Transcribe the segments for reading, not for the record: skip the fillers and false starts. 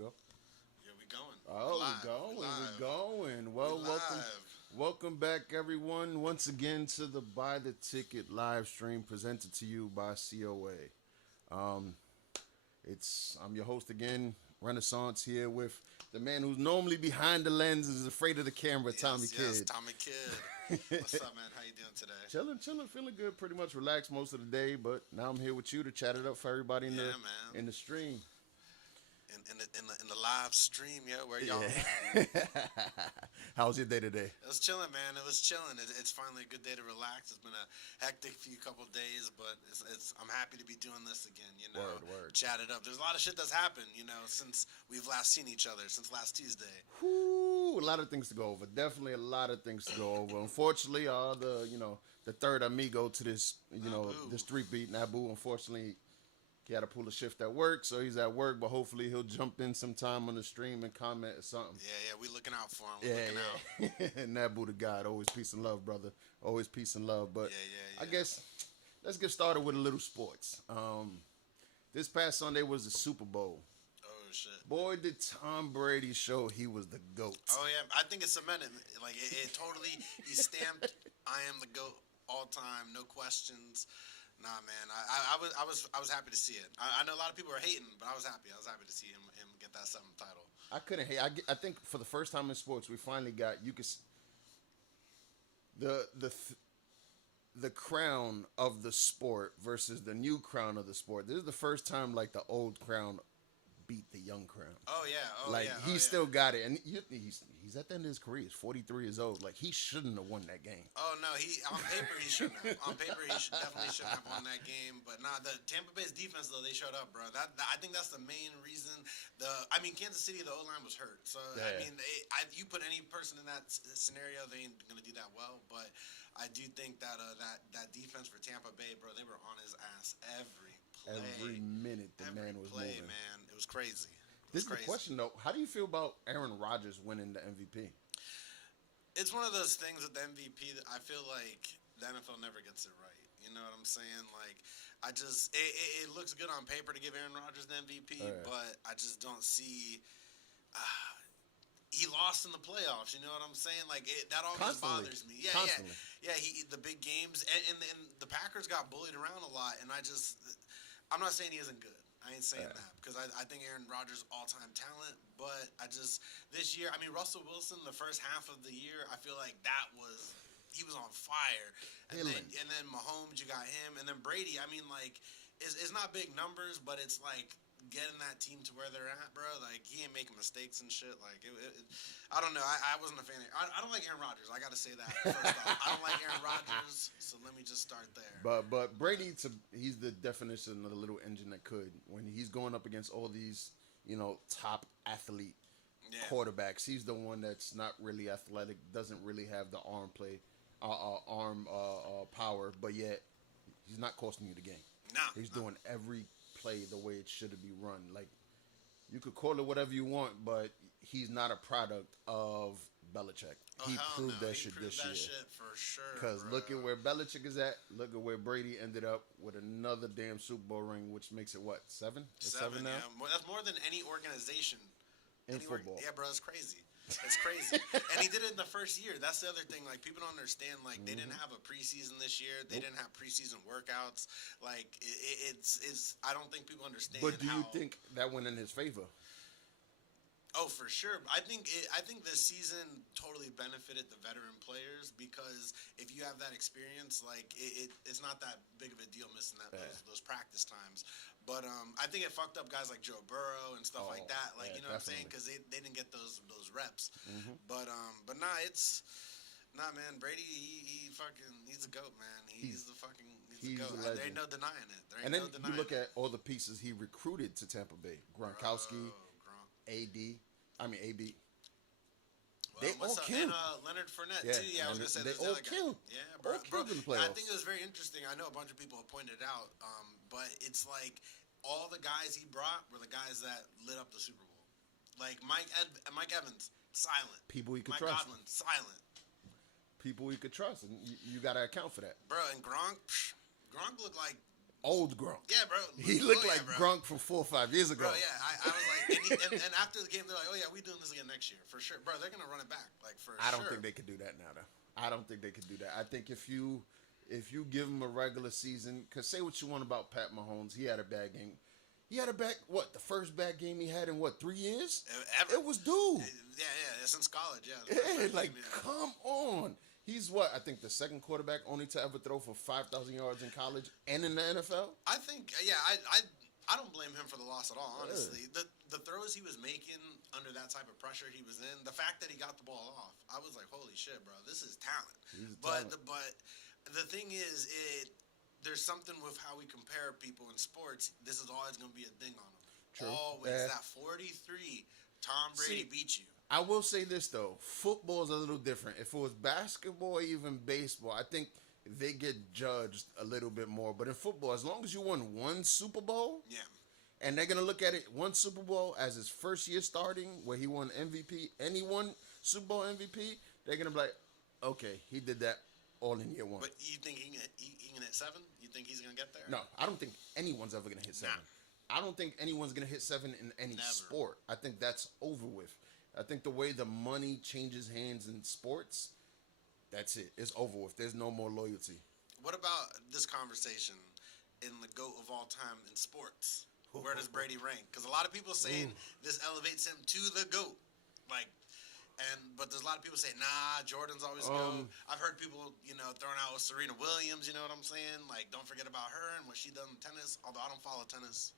go. Yeah, we going. Oh, Live. we're going. Well, welcome back, everyone, once again to the Buy the Ticket live stream presented to you by COA. I'm your host again, Renaissance, here with the man who's normally behind the lens and is afraid of the camera, Tommy Kid. Yes, Tommy Kid. What's up, man? How you doing today? Chilling, feeling good, pretty much relaxed most of the day, but now I'm here with you to chat it up for everybody in the stream. In the live stream, where y'all? Yeah. How was your day today? It was chilling, man. It was chilling. It's finally a good day to relax. It's been a hectic couple days, but I'm happy to be doing this again. Word. Chat it up. There's a lot of shit that's happened, since we've last seen each other, since last Tuesday. Whoo, a lot of things to go over. Definitely a lot of things to go over. Unfortunately, the third amigo to this, this three-beat NABU, unfortunately, he had to pull a shift at work, so he's at work, but hopefully he'll jump in sometime on the stream and comment or something. Yeah, we looking out for him. Looking out. NABU to God. Always peace and love, brother. Always peace and love. But yeah. I guess let's get started with a little sports. This past Sunday was the Super Bowl. Oh, shit. Boy, did Tom Brady show he was the GOAT. Oh, yeah. I think it's cemented. Like, it totally, he stamped, I am the GOAT all time, no questions. Nah, man, I was happy to see it. I know a lot of people are hating, but I was happy. I was happy to see him get that seventh title. I couldn't hate. I think for the first time in sports, we finally got the crown of the sport versus the new crown of the sport. This is the first time like the old crown beat the young crown. Oh yeah, he still got it, and he's at the end of his career. He's 43 years old. Like, he shouldn't have won that game. Oh no, on paper he shouldn't have. On paper he definitely shouldn't have won that game. But nah, the Tampa Bay's defense though, they showed up, bro. I think that's the main reason. Kansas City, the O-line was hurt. So yeah. You put any person in that scenario, they ain't gonna do that well. But I do think that that defense for Tampa Bay, bro, they were on his ass every minute the man was moving. Man, it was crazy. This is the question, though. How do you feel about Aaron Rodgers winning the MVP? It's one of those things with the MVP that I feel like the NFL never gets it right. You know what I'm saying? Like, it looks good on paper to give Aaron Rodgers the MVP, but I just don't see. He lost in the playoffs. You know what I'm saying? Like, that always bothers me. Yeah. The big games and the Packers got bullied around a lot, and I'm not saying he isn't good. I ain't saying that because I think Aaron Rodgers all-time talent, but this year, Russell Wilson, the first half of the year, I feel like he was on fire, and then Mahomes, you got him, and then Brady. It's not big numbers, but it's like getting that team to where they're at, bro. Like, he ain't making mistakes and shit. Like, I don't know. I wasn't a fan. I don't like Aaron Rodgers. I got to say that first off. I don't like Aaron Rodgers, so let me just start there. But Brady, he's the definition of the little engine that could. When he's going up against all these, top athlete quarterbacks, he's the one that's not really athletic, doesn't really have the arm power, but yet he's not costing you the game. He's doing every play the way it should be run. Like, you could call it whatever you want, but he's not a product of Belichick. He proved that shit this year. Shit for sure. Because look at where Belichick is at. Look at where Brady ended up with another damn Super Bowl ring, which makes it what, seven? Seven now. Yeah. That's more than any organization in football. Yeah, bro, it's crazy. It's crazy. And he did it in the first year. That's the other thing. Like, people don't understand. Like, they didn't have a preseason this year. They didn't have preseason workouts. Like, it's. I don't think people understand. But do you think that went in his favor? Oh, for sure. I think this season totally benefited the veteran players because if you have that experience, like, it's not that big of a deal missing those practice times. But I think it fucked up guys like Joe Burrow and stuff like that. Like, you know what I'm saying? Because they didn't get those reps. Mm-hmm. But man. Brady, he's a GOAT, man. He's the GOAT. There ain't no denying it. And then you look at all the pieces he recruited to Tampa Bay: Gronkowski, AB. They all killed. And Leonard Fournette too. Yeah, I was gonna say they all killed. Yeah, bro. In the playoffs. I think it was very interesting. I know a bunch of people have pointed it out, but it's like all the guys he brought were the guys that lit up the Super Bowl. Like Mike Evans, silent. People you could Mike trust. Godwin, silent. People you could trust, and you got to account for that. Bro, and Gronk looked like old Gronk. Yeah, bro. He looked like Gronk from 4 or 5 years ago. Bro, yeah. I was like, And after the game, they're like, "Oh yeah, we doing this again next year for sure, bro. They're gonna run it back, like for sure." I don't think they could do that now, though. I don't think they could do that. I think if you give him a regular season, because say what you want about Pat Mahomes, he had a bad game. He had the first bad game he had in 3 years? Ever. It was due. Yeah, since college, yeah. Yeah, like, come on. He's I think the second quarterback only to ever throw for 5,000 yards in college and in the NFL? I think, I don't blame him for the loss at all, honestly. Yeah. The throws he was making under that type of pressure he was in, the fact that he got the ball off, I was like, holy shit, bro, this is talent. But the thing is, there's something with how we compare people in sports. This is always going to be a thing on them. True. Always. That 43, Tom Brady beat you. I will say this, though. Football is a little different. If it was basketball or even baseball, I think they get judged a little bit more. But in football, as long as you won one Super Bowl, and they're going to look at it, one Super Bowl as his first year starting, where he won MVP, and he won Super Bowl MVP, they're going to be like, okay, he did that all in year one. But you think he can hit 7? You think he's going to get there? No, I don't think anyone's ever going to hit 7. Nah. I don't think anyone's going to hit 7 in any sport. I think that's over with. I think the way the money changes hands in sports, that's it. It's over with. There's no more loyalty. What about this conversation in the GOAT of all time in sports? Where does Brady rank? Because a lot of people saying this elevates him to the GOAT. But there's a lot of people saying, nah, Jordan's always GOAT. I've heard people, throwing out with Serena Williams, you know what I'm saying? Like, don't forget about her and what she done in tennis. Although I don't follow tennis.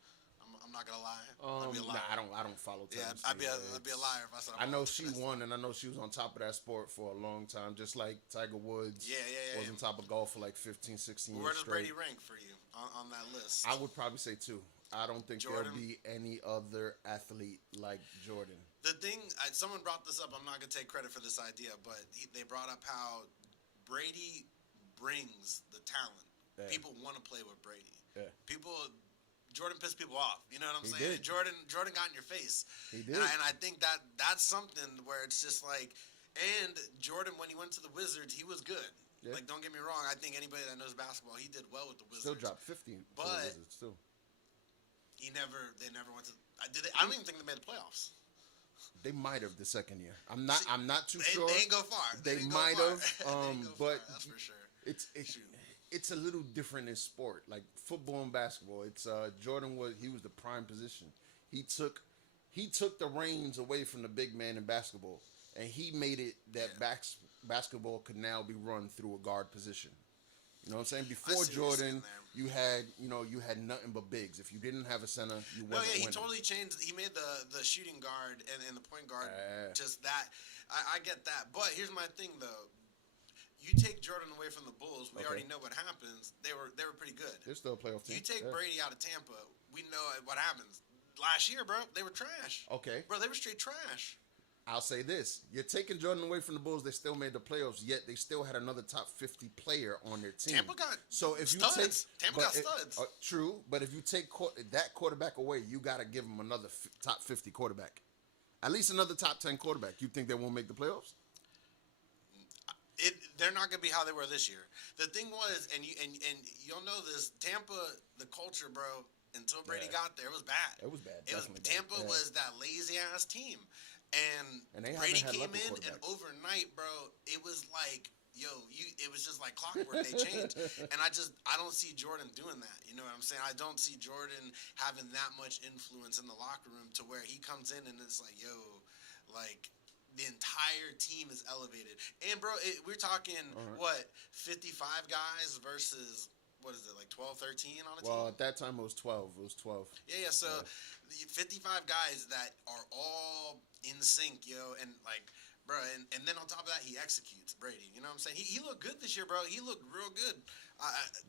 I'm not gonna lie. I'd be a liar. Nah, I don't follow tennis. Yeah, I'd be a liar if I said. I know she won, and I know she was on top of that sport for a long time, just like Tiger Woods. Was on top of golf for like 15, 16 years. Where does Brady rank for you on that list? I would probably say 2. I don't think there'll be any other athlete like Jordan. The thing, someone brought this up. I'm not gonna take credit for this idea, but they brought up how Brady brings the talent. Yeah. People want to play with Brady. Yeah. Jordan pissed people off. You know what I'm saying? Did. Jordan got in your face. He did. And I think that's something where it's just like, and Jordan, when he went to the Wizards, he was good. Yeah. Like, don't get me wrong. I think anybody that knows basketball, he did well with the Wizards. Still dropped 50 for the Wizards, too. They never went to, I don't even think they made the playoffs. They might have the second year. I'm not too sure. They ain't go far. They might have. But that's for sure. It's a little different in sport, like football and basketball. It's Jordan was the prime position. He took the reins away from the big man in basketball, and he made it that basketball could now be run through a guard position. You know what I'm saying? Before Jordan, you had nothing but bigs. If you didn't have a center, you wasn't winning. He totally changed. He made the shooting guard and the point guard just that. I get that, but here's my thing though. You take Jordan away from the Bulls, we already know what happens. They were pretty good. They're still a playoff team. You take Brady out of Tampa, we know what happens. Last year, bro, they were trash. Okay. Bro, they were straight trash. I'll say this. You're taking Jordan away from the Bulls, they still made the playoffs, yet they still had another top 50 player on their team. Tampa got studs. Tampa got studs. True, but if you take that quarterback away, you got to give them another top 50 quarterback. At least another top 10 quarterback. You think they won't make the playoffs? They're not going to be how they were this year. The thing was, and you'll know this, Tampa, the culture, bro, until Brady got there, it was bad. It was bad. Tampa was that lazy-ass team. And Brady came in, and overnight, bro, it was like, it was just like clockwork. They changed. And I don't see Jordan doing that. You know what I'm saying? I don't see Jordan having that much influence in the locker room to where he comes in and it's like, the entire team is elevated. And, bro, we're talking, 55 guys versus, what is it, like 12, 13 on a team? Well, at that time it was 12. It was 12. Yeah, so 55 guys that are all in sync, and like, bro, and then on top of that, he executes Brady. You know what I'm saying? He looked good this year, bro. He looked real good.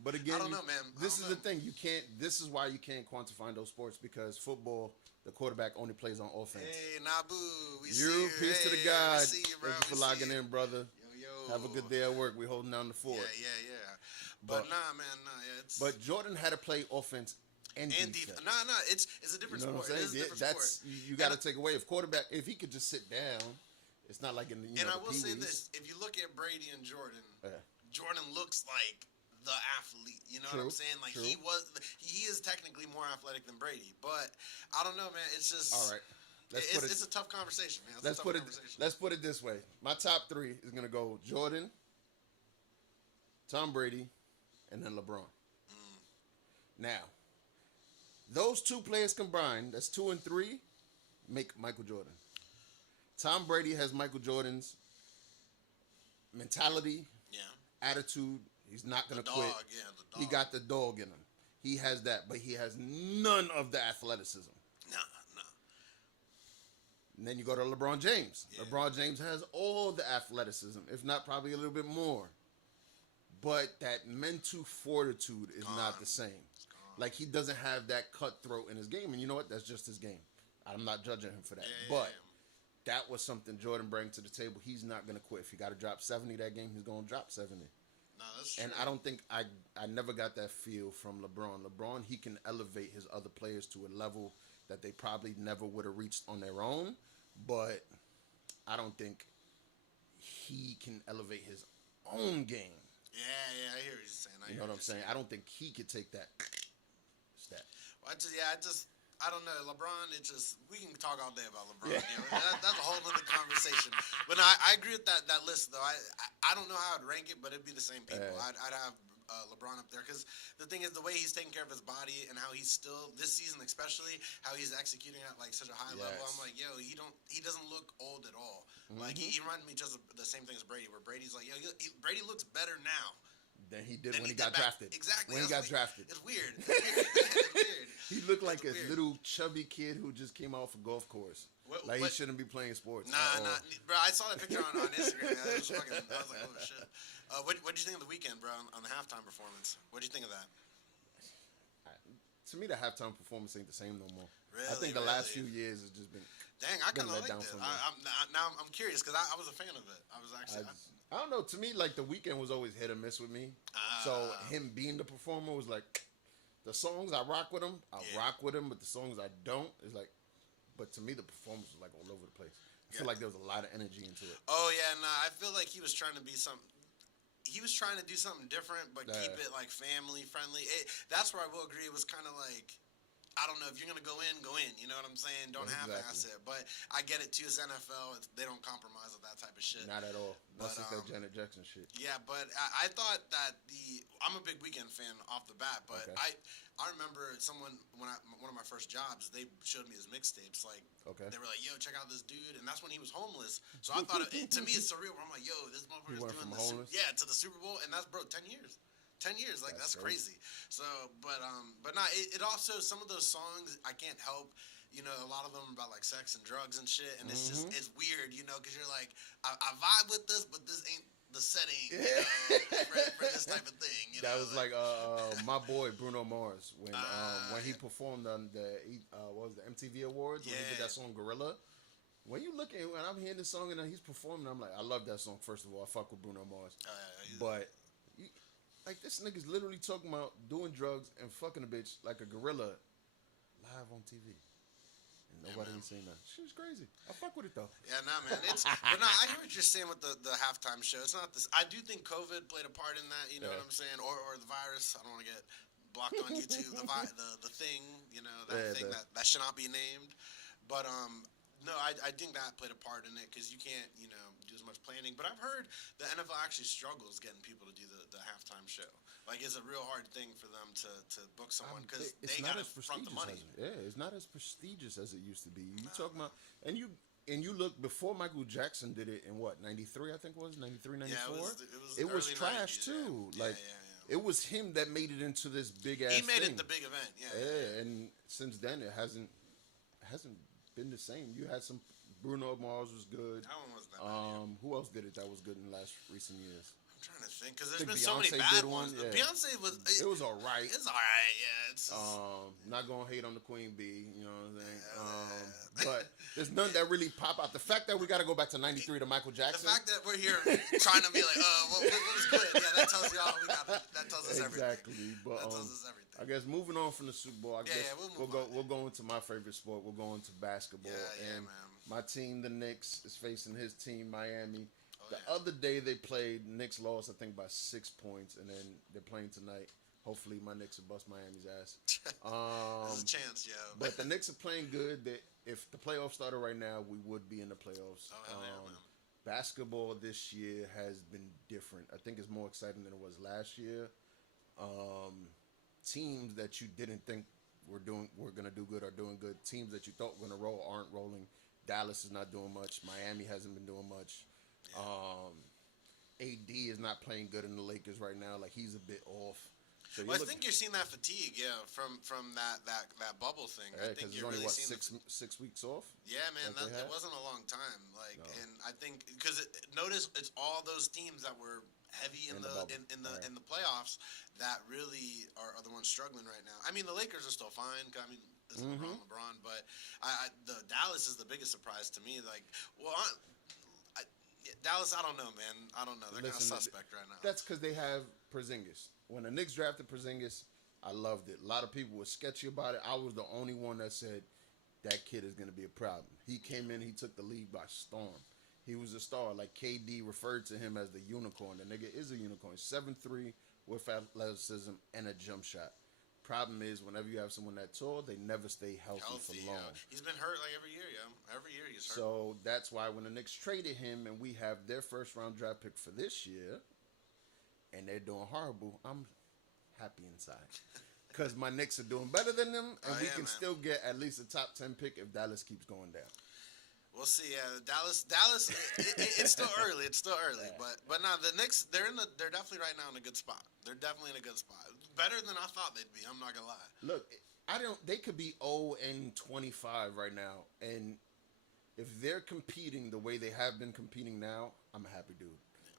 But again, I don't know, man. This is the thing. This is why you can't quantify those sports, because football, the quarterback only plays on offense. Hey, NABU, we see you. Peace to the God. See you, bro. Thank you for logging in, brother. Yo. Have a good day at work. We're holding down the fort. Yeah. But it's. But Jordan had to play offense and defense. Nah, it's a different sport. What I'm saying? You got to take away if he could just sit down. It's not like in the I will say this: if you look at Brady and Jordan, Jordan looks like the athlete. You know what I'm saying? Like he is technically more athletic athletic than Brady. But I don't know, man. It's just all right. It's a tough conversation, man. Let's put it this way. My top 3 is gonna go Jordan, Tom Brady, and then LeBron. Now, those 2 players combined, that's 2 and 3, make Michael Jordan. Tom Brady has Michael Jordan's mentality, attitude. He's not going to quit. The dog. He got the dog in him. He has that, but he has none of the athleticism. Nah. And then you go to LeBron James. Yeah. LeBron James has all the athleticism, if not probably a little bit more. But that mental fortitude is not the same. Like, he doesn't have that cutthroat in his game. And you know what? That's just his game. I'm not judging him for that. But that was something Jordan brought to the table. He's not going to quit. If he got to drop 70 that game, he's going to drop 70. No, that's true. And I don't think I never got that feel from LeBron. LeBron, he can elevate his other players to a level that they probably never would have reached on their own. But I don't think he can elevate his own game. Yeah, I hear what you're saying. You know what I'm saying? I don't think he could take that step. Well, I don't know. LeBron, we can talk all day about LeBron. Yeah. You know, that's a whole other conversation. But no, I agree with that list, though. I don't know how I'd rank it, but it'd be the same people. I'd have LeBron up there because the thing is the way he's taking care of his body and how he's still, this season especially, how he's executing at like such a high level. I'm like, yo, he doesn't look old at all. Like, he reminded me just of the same thing as Brady, where Brady's like, yo, Brady looks better now than he did when he got drafted. Exactly. When he got drafted. It's weird. It's weird. He looked like a little chubby kid who just came off a golf course. He shouldn't be playing sports. Nah. Bro, I saw that picture on Instagram. I was like, oh, shit. What'd you think of the weekend, bro, on the halftime performance? What'd you think of that? To me, the halftime performance ain't the same no more. Really? I think the last few years has just been. Dang, I kind of liked it. I'm curious because I was a fan of it. I was actually. I don't know. To me, like, the weekend was always hit or miss with me. So him being the performer was like, the songs I rock with him, rock with him, but the songs I don't is like. But to me, the performance was like all over the place. I feel like there was a lot of energy into it. Oh yeah, I feel like he was trying to be something. He was trying to do something different, but keep it like family friendly. That's where I will agree. It was kind of like, I don't know, if you're gonna go in, go in. You know what I'm saying? Don't half-ass it. But I get it too. It's NFL. They don't compromise with that type of shit. Not at all. That's just that Janet Jackson shit. Yeah, but I thought that I'm a big Weeknd fan off the bat, but I remember one of my first jobs, they showed me his mixtapes. Like, they were like, yo, check out this dude. And that's when he was homeless. So I thought, to me, it's surreal. Where I'm like, yo, this motherfucker's doing this. Homeless? Yeah, to the Super Bowl. And that's, bro, 10 years. 10 years. Like, that's crazy. So, but nah, it also, some of those songs, I can't help. You know, a lot of them are about, like, sex and drugs and shit. And it's just, it's weird, you know, because you're like, I vibe with this, but this ain't the setting, you know, for this type of thing. You that know, was like my boy Bruno Mars when he performed on the MTV Awards when he did that song Gorilla. When you look at when I'm hearing this song and he's performing, I'm like, I love that song. First of all, I fuck with Bruno Mars, but like this nigga's literally talking about doing drugs and fucking a bitch like a gorilla live on TV. Nobody ain't seen that. She was crazy. I fuck with it though. Yeah, nah, man. But nah, I hear what you're saying with the halftime show. It's not this. I do think COVID played a part in that. You know what I'm saying, or the virus. I don't want to get blocked on YouTube. the thing. You know that thing that should not be named. But no, I think that played a part in it because you can't do as much planning. But I've heard the NFL actually struggles getting people to do the halftime show. Like, it's a real hard thing for them to book someone because they got to front the money. It's not as prestigious as it used to be. You talking about, and you look before Michael Jackson did it in what, 93 I think it was, 93, 94? Yeah, it was trash 90s, too. Yeah. Like, it was him that made it into this big ass thing. He made it the big event, yeah. And since then it hasn't been the same. You had some, Bruno Mars was good. That one was that bad. Who else did it that was good in the last recent years? I'm trying to think because there's been so many bad ones. Yeah. Beyonce was. It was alright. It's alright, yeah. It's just, not gonna hate on the Queen Bee, you know what I'm saying? But there's none that really pop out. The fact that we got to go back to '93 to Michael Jackson. The fact that we're here trying to be like, what was good? Yeah, that tells you all we got. That tells us everything. Exactly. But that tells us everything. I guess moving on from the Super Bowl, I guess we'll go into my favorite sport. We'll go into basketball. Yeah, and man. My team, the Knicks, is facing his team, Miami. The other day they played, Knicks lost, I think, by 6 points, and then they're playing tonight. Hopefully my Knicks will bust Miami's ass. This a chance, yo. But the Knicks are playing good. If the playoffs started right now, we would be in the playoffs. Oh, hell yeah, man. Basketball this year has been different. I think it's more exciting than it was last year. Teams that you didn't think were going to do good are doing good. Teams that you thought were going to roll aren't rolling. Dallas is not doing much. Miami hasn't been doing much. AD is not playing good in the Lakers right now. Like, he's a bit off. So I think you're seeing that fatigue, from that bubble thing. Yeah, I think you're really seeing six weeks off. Yeah, man, it wasn't a long time. Like, no. And I think because notice it's all those teams that were heavy in the playoffs that really are the ones struggling right now. I mean, the Lakers are still fine. I mean, it's LeBron, but the Dallas is the biggest surprise to me. Like, Dallas, I don't know, man. I don't know. They're kind of suspect right now. That's because they have Porzingis. When the Knicks drafted Porzingis, I loved it. A lot of people were sketchy about it. I was the only one that said that kid is going to be a problem. He came in, he took the league by storm. He was a star. Like, KD referred to him as the unicorn. The nigga is a unicorn. 7'3" with athleticism and a jump shot. Problem is, whenever you have someone that tall, they never stay healthy for long. Yeah. He's been hurt like every year, yeah. Every year he's hurt. So that's why when the Knicks traded him and we have their first round draft pick for this year, and they're doing horrible, I'm happy inside. Because my Knicks are doing better than them, and we can still get at least a top 10 pick if Dallas keeps going down. We'll see. Yeah, Dallas. It's still early. It's still early, but now the Knicks. They're definitely right now in a good spot. They're definitely in a good spot. Better than I thought they'd be. I'm not gonna lie. Look, they could be 0-25 right now, and if they're competing the way they have been competing now, I'm a happy dude.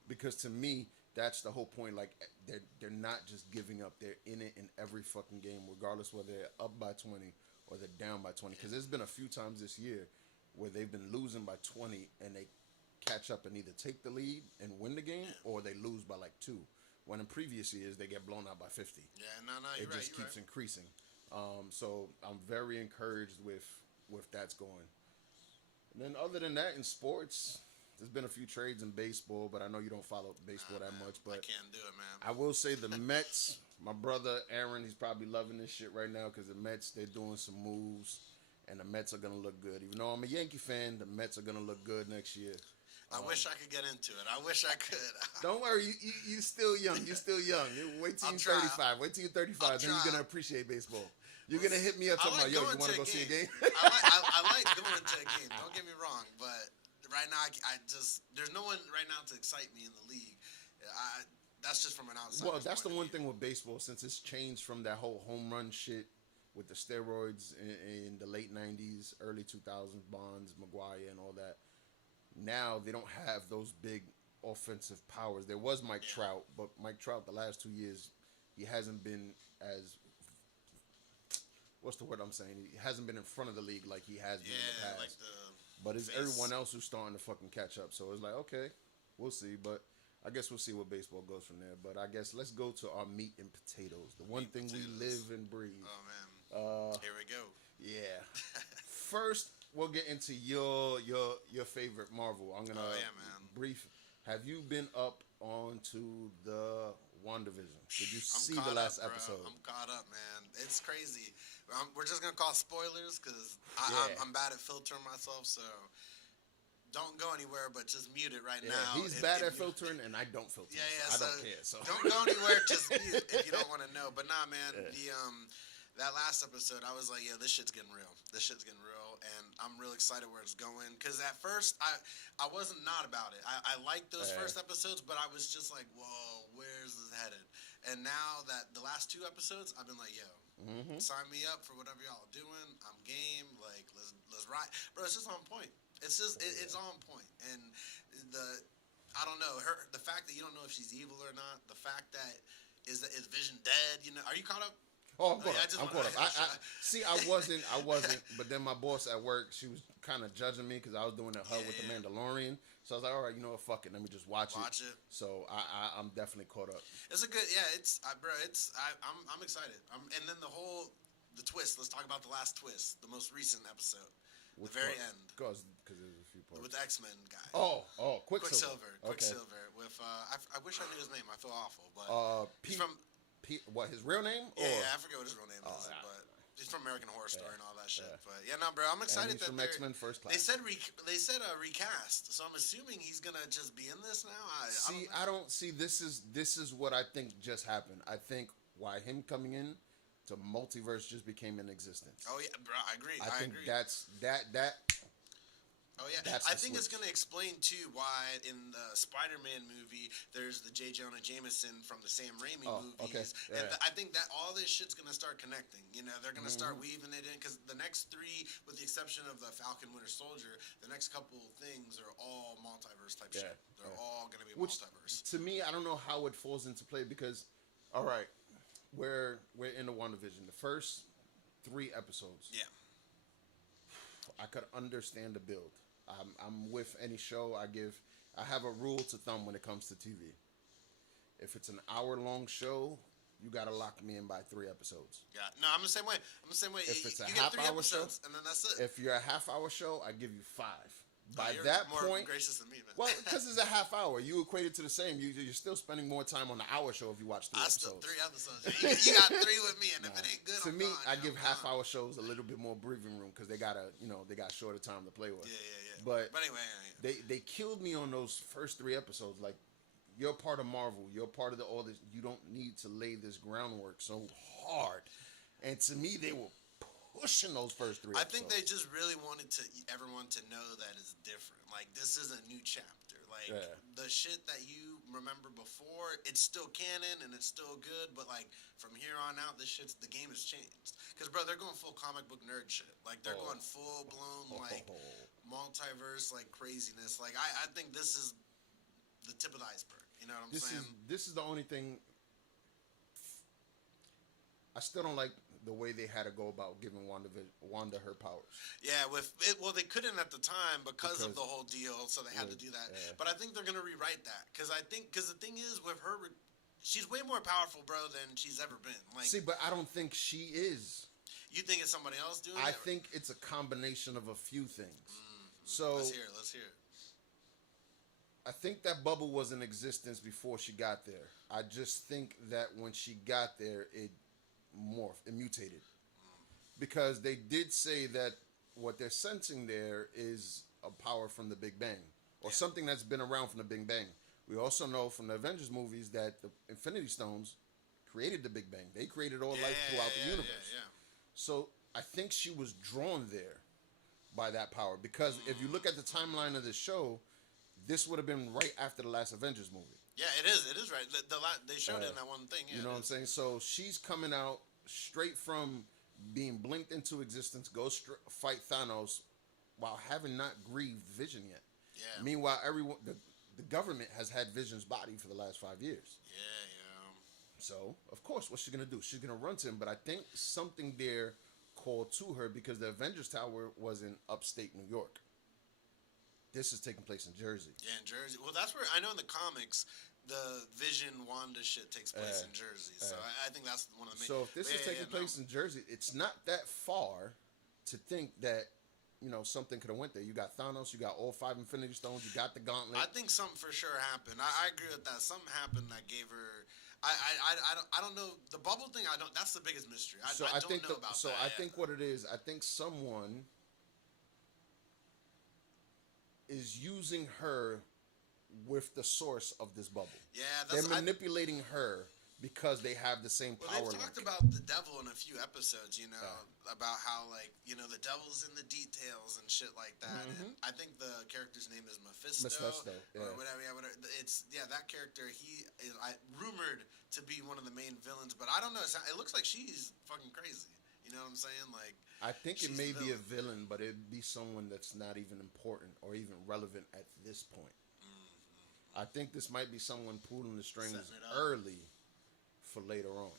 Because to me, that's the whole point. Like, they're not just giving up. They're in it in every fucking game, regardless whether they're up by 20 or they're down by 20. Because there's been a few times this year where they've been losing by 20 and they catch up and either take the lead and win the game or they lose by like 2. When in previous years, they get blown out by 50. Yeah, you're right. It just keeps increasing. So I'm very encouraged with that's going. And then other than that, in sports, there's been a few trades in baseball, but I know you don't follow baseball that much. But I can't do it, man. I will say the Mets, my brother Aaron, he's probably loving this shit right now because the Mets, they're doing some moves. And the Mets are going to look good. Even though I'm a Yankee fan, the Mets are going to look good next year. I wish I could get into it. I wish I could. Don't worry. You still young. You're still young. Wait till you're 35. Wait till you're 35. Then you're going to appreciate baseball. You're going to hit me up talking about, yo, you want to go see a game? I like going to a game. Don't get me wrong. But right now, there's no one right now to excite me in the league. That's just from an outside. Well, that's the one thing with baseball, since it's changed from that whole home run shit with the steroids in the late 90s, early 2000s, Bonds, McGuire, and all that. Now they don't have those big offensive powers. There was Mike Trout, but Mike Trout, the last 2 years, he hasn't been as... What's the word I'm saying? He hasn't been in front of the league like he has been in the past. But it's everyone else who's starting to fucking catch up. So it's like, okay, we'll see. But I guess we'll see where baseball goes from there. But I guess let's go to our meat and potatoes. The one thing we live and breathe. Oh, man. Here we go. Yeah. First, we'll get into your favorite Marvel. I'm gonna brief. Have you been up onto the WandaVision? Did you see the last episode? I'm caught up, man. It's crazy. We're just gonna call spoilers because I'm bad at filtering myself. So don't go anywhere, but just mute it right now. He's bad at filtering, and I don't filter. I don't care. So don't go anywhere. Just mute if you don't want to know. But nah, man. That last episode, I was like, yeah, this shit's getting real. And I'm real excited where it's going. Because at first, I wasn't not about it. I liked those first episodes, but I was just like, whoa, where's this headed? And now that the last 2 episodes, I've been like, yo, sign me up for whatever y'all are doing. I'm game. Like, let's ride. Bro, it's just on point. It's just, it's on point. And I don't know, the fact that you don't know if she's evil or not, the fact that is Vision dead, you know, are you caught up? Oh, I'm caught up. I wasn't. But then my boss at work, she was kind of judging me because I was doing her with the Mandalorian. So I was like, all right, you know what, fuck it, let me just watch it. So I'm definitely caught up. It's a good, I'm excited. And then the twist. Let's talk about the last twist, the most recent episode, the very end. Because there's a few parts. With the X-Men guy. Oh, Quicksilver. Quicksilver. With I wish I knew his name. I feel awful, but he's from. What, his real name? Yeah, I forget what his real name is. He's from American Horror Story and all that shit. Yeah. But yeah, no, bro, I'm excited and he's that from X-Men First Class. They said recast, so I'm assuming he's gonna just be in this now. I don't see. This is what I think just happened. I think why him coming in to multiverse just became in existence. Oh yeah, bro, I agree. I think agree. that's. Oh yeah, I think it's gonna explain too why in the Spider-Man movie there's the J. Jonah Jameson from the Sam Raimi movies. Okay. Yeah. And I think that all this shit's gonna start connecting. You know, they're gonna start weaving it in because the next three, with the exception of the Falcon Winter Soldier, the next couple things are all multiverse type shit. They're all gonna be multiverse. To me, I don't know how it falls into play because, all right, we're in the WandaVision. The first 3 episodes. Yeah. I could understand the build. I'm with any show. I have a rule to thumb when it comes to TV. If it's an hour-long show, you gotta lock me in by 3 episodes. Yeah, no, I'm the same way. If it's a you get 3 half-hour show, episodes, and then that's it. If you're a half-hour show, I give you 5. By you're that more point, gracious than me, man. well, because it's a half hour, you equate it to the same. You're still spending more time on the hour show if you watch 3 episodes. 3 episodes. You got 3 with me, and if it ain't good, to I'm me, gone, I give half-hour shows a little bit more breathing room because they got shorter time to play with. Yeah. But anyway, they killed me on those first 3 episodes. Like, you're part of Marvel. You're part of all this. You don't need to lay this groundwork so hard. And to me, they were pushing those first 3 episodes. I think they just really wanted everyone to know that it's different. Like, this is a new chapter. Like, the shit that you remember before, it's still canon and it's still good. But like, from here on out, the game has changed. Because bro, they're going full comic book nerd shit. Like, they're going full blown like multiverse like craziness. Like, I think this is the tip of the iceberg. You know what I'm saying? This is the only thing. I still don't like the way they had to go about giving Wanda her powers. Yeah, they couldn't at the time because of the whole deal, so they had to do that. Yeah. But I think they're gonna rewrite that because the thing is with her, she's way more powerful, bro, than she's ever been. Like, see, but I don't think she is. You think it's somebody else doing it? I think it's a combination of a few things. So let's hear it. I think that bubble was in existence before she got there. I just think that when she got there, it morphed, it mutated. Because they did say that what they're sensing there is a power from the Big Bang. Or something that's been around from the Big Bang. We also know from the Avengers movies that the Infinity Stones created the Big Bang. They created all life throughout the universe. Yeah. So I think she was drawn there by that power. Because if you look at the timeline of the show, this would have been right after the last Avengers movie. Yeah, it is. It is right. They showed it in that one thing. Yeah, you know what I'm saying? So she's coming out straight from being blinked into existence, go fight Thanos, while having not grieved Vision yet. Yeah. Meanwhile, the government has had Vision's body for the last 5 years. Yeah. So of course, what's she gonna do? She's gonna run to him. But I think something there called to her because the Avengers Tower was in upstate New York. This is taking place in Jersey. Yeah, in Jersey. Well, that's where I know in the comics the Vision Wanda shit takes place in Jersey. So I think that's one of the main. So if this is taking place in Jersey, it's not that far to think that something could have went there. You got Thanos, you got all 5 Infinity Stones, you got the Gauntlet. I think something for sure happened. I agree with that. Something happened that gave her. I don't know the bubble thing. I don't. That's the biggest mystery. I don't know about that. So I think what it is. I think someone is using her with the source of this bubble. Yeah, they're manipulating her because they have the same power. They've talked about the devil in a few episodes, about how the devil's in the details and shit like that. And I think the character's name is Mephisto or whatever. Yeah, whatever. That character. He is rumored to be one of the main villains, but I don't know. It looks like she's fucking crazy. You know what I'm saying? Like, I think it may be a villain, but it'd be someone that's not even important or even relevant at this point. I think this might be someone pulling the strings early for later on.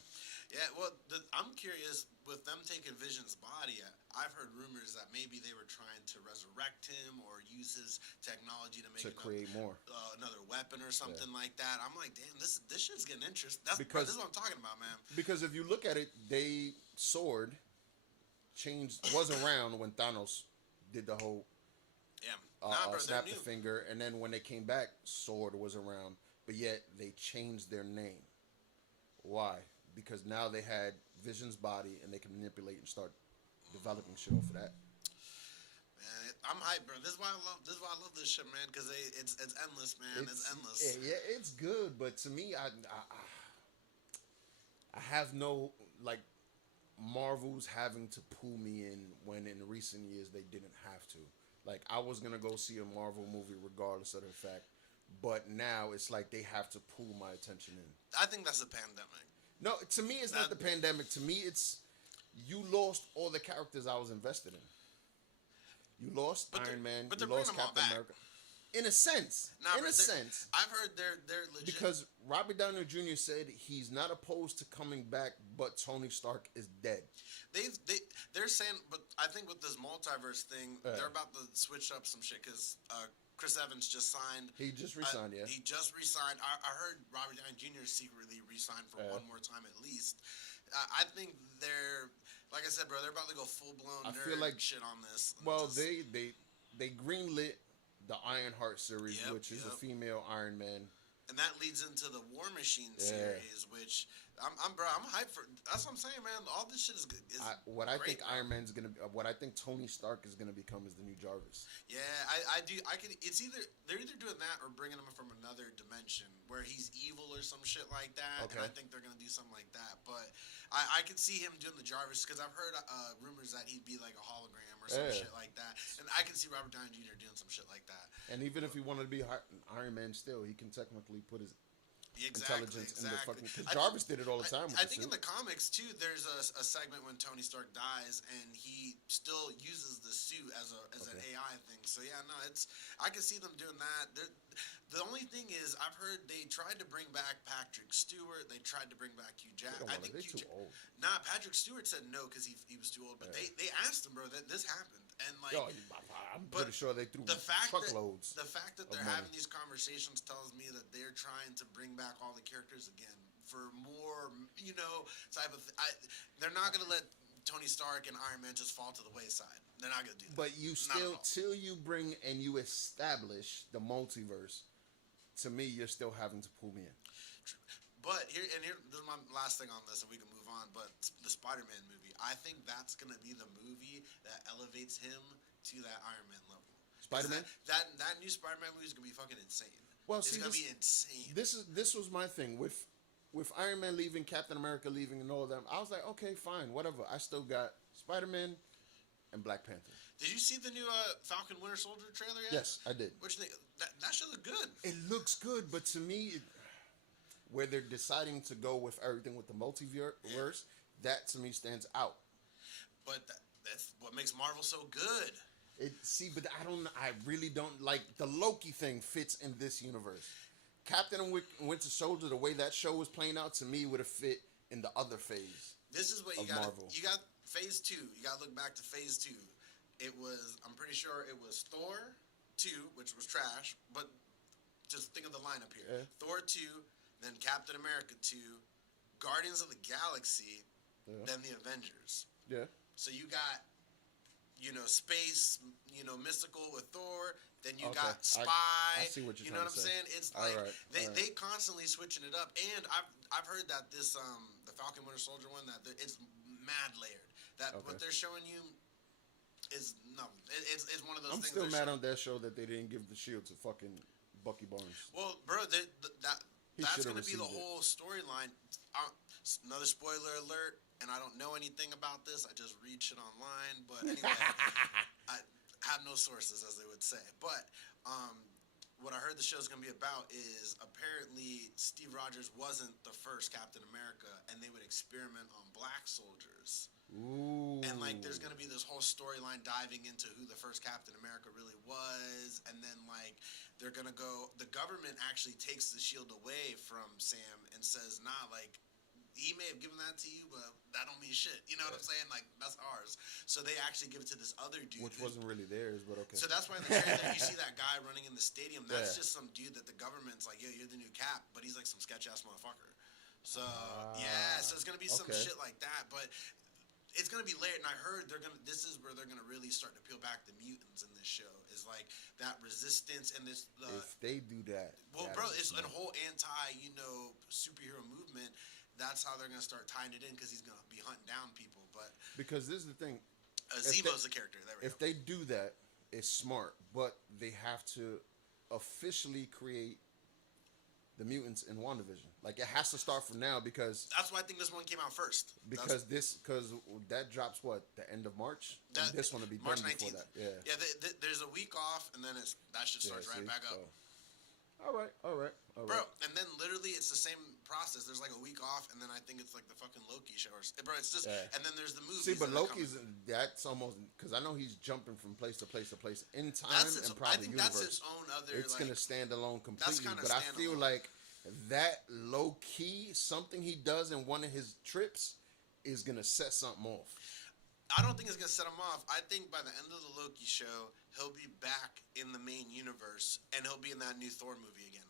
Yeah, well, I'm curious with them taking Vision's body. I've heard rumors that maybe they were trying to resurrect him or use his technology to create more another weapon or something like that. I'm like, damn, this shit's getting interesting. This is what I'm talking about, man. Because if you look at it, Sword was around when Thanos did the whole snap the finger, and then when they came back, Sword was around, but yet they changed their name. Why? Because now they had Vision's body, and they can manipulate and start developing shit off of that. Man, I'm hyped, bro. This is why I love. This is why I love this shit, man. Because it's endless, man. It's endless. Yeah, it's good, but to me, I have no like Marvel's having to pull me in when in recent years they didn't have to. Like I was gonna go see a Marvel movie regardless of the fact, but now it's like they have to pull my attention in. I think that's the pandemic. No, to me it's not the pandemic. To me it's you lost all the characters I was invested in. You lost Iron Man. But you they're lost Captain America. In a sense. Sense. I've heard they're legit. Because Robert Downey Jr. said he's not opposed to coming back, but Tony Stark is dead. They're saying, but I think with this multiverse thing, they're about to switch up some shit because Chris Evans just signed. He just resigned, yeah. He just resigned. I heard Robert Downey Jr. secretly resigned for one more time at least. I think they're, like I said, bro, they're about to go full blown nerd shit on this. Well, they greenlit the Ironheart series, which is a female Iron Man. And that leads into the War Machine series, which I'm hyped for. That's what I'm saying, man. All this shit is good. I think Iron Man's gonna. What I think Tony Stark is gonna become is the new Jarvis. Yeah, I do. I could. It's they're either doing that or bringing him from another dimension where he's evil or some shit like that. Okay. And I think they're gonna do something like that. But I could see him doing the Jarvis because I've heard rumors that he'd be like a hologram or some shit like that. And I can see Robert Downey Jr. doing some shit like that. And even if he wanted to be Iron Man, still he can technically put his intelligence in the fucking. Because Jarvis did it all the time. I think in the comics too, there's a segment when Tony Stark dies and he still uses the suit as an AI thing. So yeah, no, I can see them doing that. The only thing is, I've heard they tried to bring back Patrick Stewart. They tried to bring back Hugh Jackman. I think too old. Nah, Patrick Stewart said no because he was too old. But they asked him, bro, that this happened. And like, I'm pretty sure they threw truckloads. The fact that they're having these conversations tells me that they're trying to bring back all the characters again for more, type of. They're not gonna let Tony Stark and Iron Man just fall to the wayside. They're not gonna do that. But you still, till you bring and you establish the multiverse, to me, you're still having to pull me in. But here, this is my last thing on this, and we can move on. But the Spider-Man movie, I think that's gonna be the movie that elevates him to that Iron Man level. Spider-Man. That new Spider-Man movie is gonna be fucking insane. Well, it's gonna be insane. This was my thing with Iron Man leaving, Captain America leaving, and all of them. I was like, okay, fine, whatever. I still got Spider-Man and Black Panther. Did you see the new Falcon Winter Soldier trailer yet? Yes, I did. Which that should look good. It looks good, but to me, where they're deciding to go with everything with the multiverse, that to me stands out. But that's what makes Marvel so good. But I really don't like the Loki thing fits in this universe. Captain and Winter Soldier, the way that show was playing out, to me would have fit in the other phase. This is what you got. You got phase 2. You got to look back to phase 2. I'm pretty sure it was Thor 2, which was trash, but just think of the lineup here. Yeah. Thor 2, then Captain America 2, Guardians of the Galaxy, then the Avengers. Yeah. So you got, space, mystical with Thor. Then you got Spy. I see what you're know what I'm saying? It's like they constantly switching it up. And I've heard that this the Falcon Winter Soldier one it's mad layered. That what they're showing you is it's one of those things. I'm still mad on that show that they didn't give the shield to fucking Bucky Barnes. Well, bro, that's going to be the whole storyline. Another spoiler alert, and I don't know anything about this. I just read shit online. But anyway, I have no sources, as they would say. But what I heard the show's going to be about is apparently Steve Rogers wasn't the first Captain America, and they would experiment on black soldiers. Ooh. And like, there's gonna be this whole storyline diving into who the first Captain America really was, and then like, they're gonna go. The government actually takes the shield away from Sam and says, "Nah, like, he may have given that to you, but that don't mean shit." You know what I'm saying? Like, that's ours. So they actually give it to this other dude, which wasn't really theirs, but okay. So that's why in the trailer you see that guy running in the stadium. That's just some dude that the government's like, "Yo, you're the new Cap," but he's like some sketch ass motherfucker. So so it's gonna be some shit like that, but. It's gonna be layered, and I heard this is where they're gonna really start to peel back the mutants in this show. Is like that resistance and this. If they do that, well, bro, it's a whole anti, superhero movement. that's how they're gonna start tying it in because he's gonna be hunting down people. But Because this is the thing. Zemo's the character. There we go. If they do that, it's smart, but they have to officially create the mutants in WandaVision. Like it has to start from now because that's why I think this one came out first. Because that drops what, the end of March. And this one will be March done 19th. before that. Yeah. Yeah. There's a week off, and then that shit starts right back up. All right. Bro, and then literally it's the same process. There's like a week off, and then I think it's like the fucking Loki show. Bro, it's just, and then there's the movies. See, but Loki's, that's almost, because I know he's jumping from place to place to place in time and probably universe. That's its own other. It's going to stand alone completely. But I stand feel alone. like that low key, something he does in one of his trips is going to set something off. I don't think it's going to set him off. I think by the end of the Loki show, he'll be back in the main universe, and he'll be in that new Thor movie again.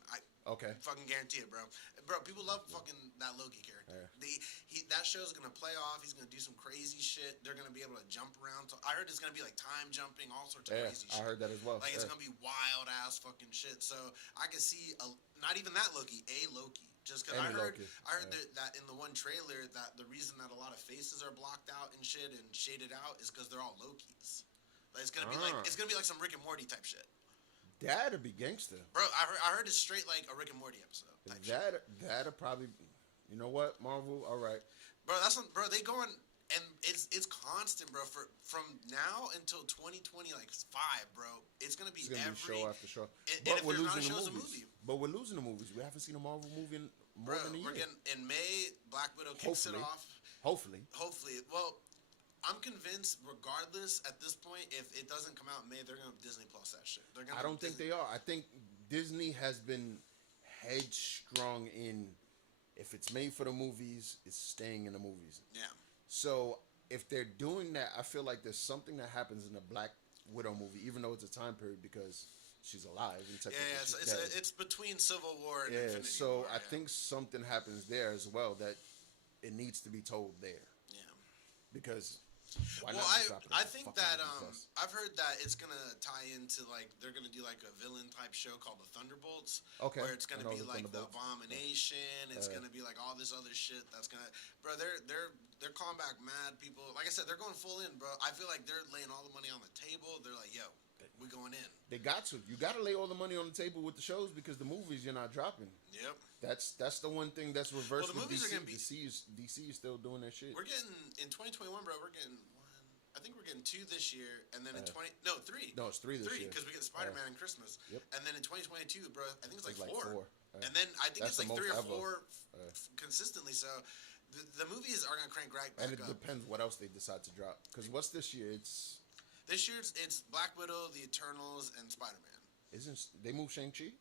Okay. Fucking guarantee it, bro. Bro, people love fucking that Loki character. Yeah. That show's going to play off. He's going to do some crazy shit. They're going to be able to jump around. I heard it's going to be like time jumping, all sorts of crazy shit. I heard that as well. Like, it's going to be wild ass fucking shit. So I can see, not even that Loki, a Loki. Just because I heard that in the one trailer that the reason that a lot of faces are blocked out and shit and shaded out is because they're all Lokis. Like, it's gonna be like some Rick and Morty type shit. That'd be gangster, bro. I heard it's straight like a Rick and Morty episode. That'd probably, you know what, Marvel. All right, bro. Bro. They going and it's constant, bro. From now until 2020, like 5, bro. It's gonna be every show after show. But we're losing the movies. But we're losing the movies. We haven't seen a Marvel movie in more than a year. We're getting in May. Black Widow kicks it off. Hopefully. Well, I'm convinced, regardless, at this point, if it doesn't come out in May, they're going to Disney Plus that shit. I don't think they are. I think Disney has been headstrong in, if it's made for the movies, it's staying in the movies. Yeah. So if they're doing that, I feel like there's something that happens in the Black Widow movie, even though it's a time period because she's alive. And it's between Civil War and Infinity War. I think something happens there as well that it needs to be told there. Yeah. Because... I think that I've heard that it's gonna tie into like they're gonna do like a villain type show called the Thunderbolts, where it's gonna be like the Abomination. It's gonna be like all this other shit that's gonna, bro. They're calling back mad people. Like I said, they're going full in, bro. I feel like they're laying all the money on the table. They're like, yo, we going in. They got to. You got to lay all the money on the table with the shows because the movies you're not dropping. Yep. That's the one thing that's reversed. Well, the movies are gonna be DC is still doing that shit. We're getting in 2021, bro. We're getting I think we're getting 2 this year, and then in 3. No, it's 3 this year. 3 because we get Spider-Man and Christmas. Yep. And then in 2022, bro, I think it's like 4. And then I think it's like 3 or 4 consistently. So the movies are gonna crank right back up. And it depends what else they decide to drop. Because what's this year? This year it's Black Widow, The Eternals, and Spider-Man. Isn't they move Shang-Chi?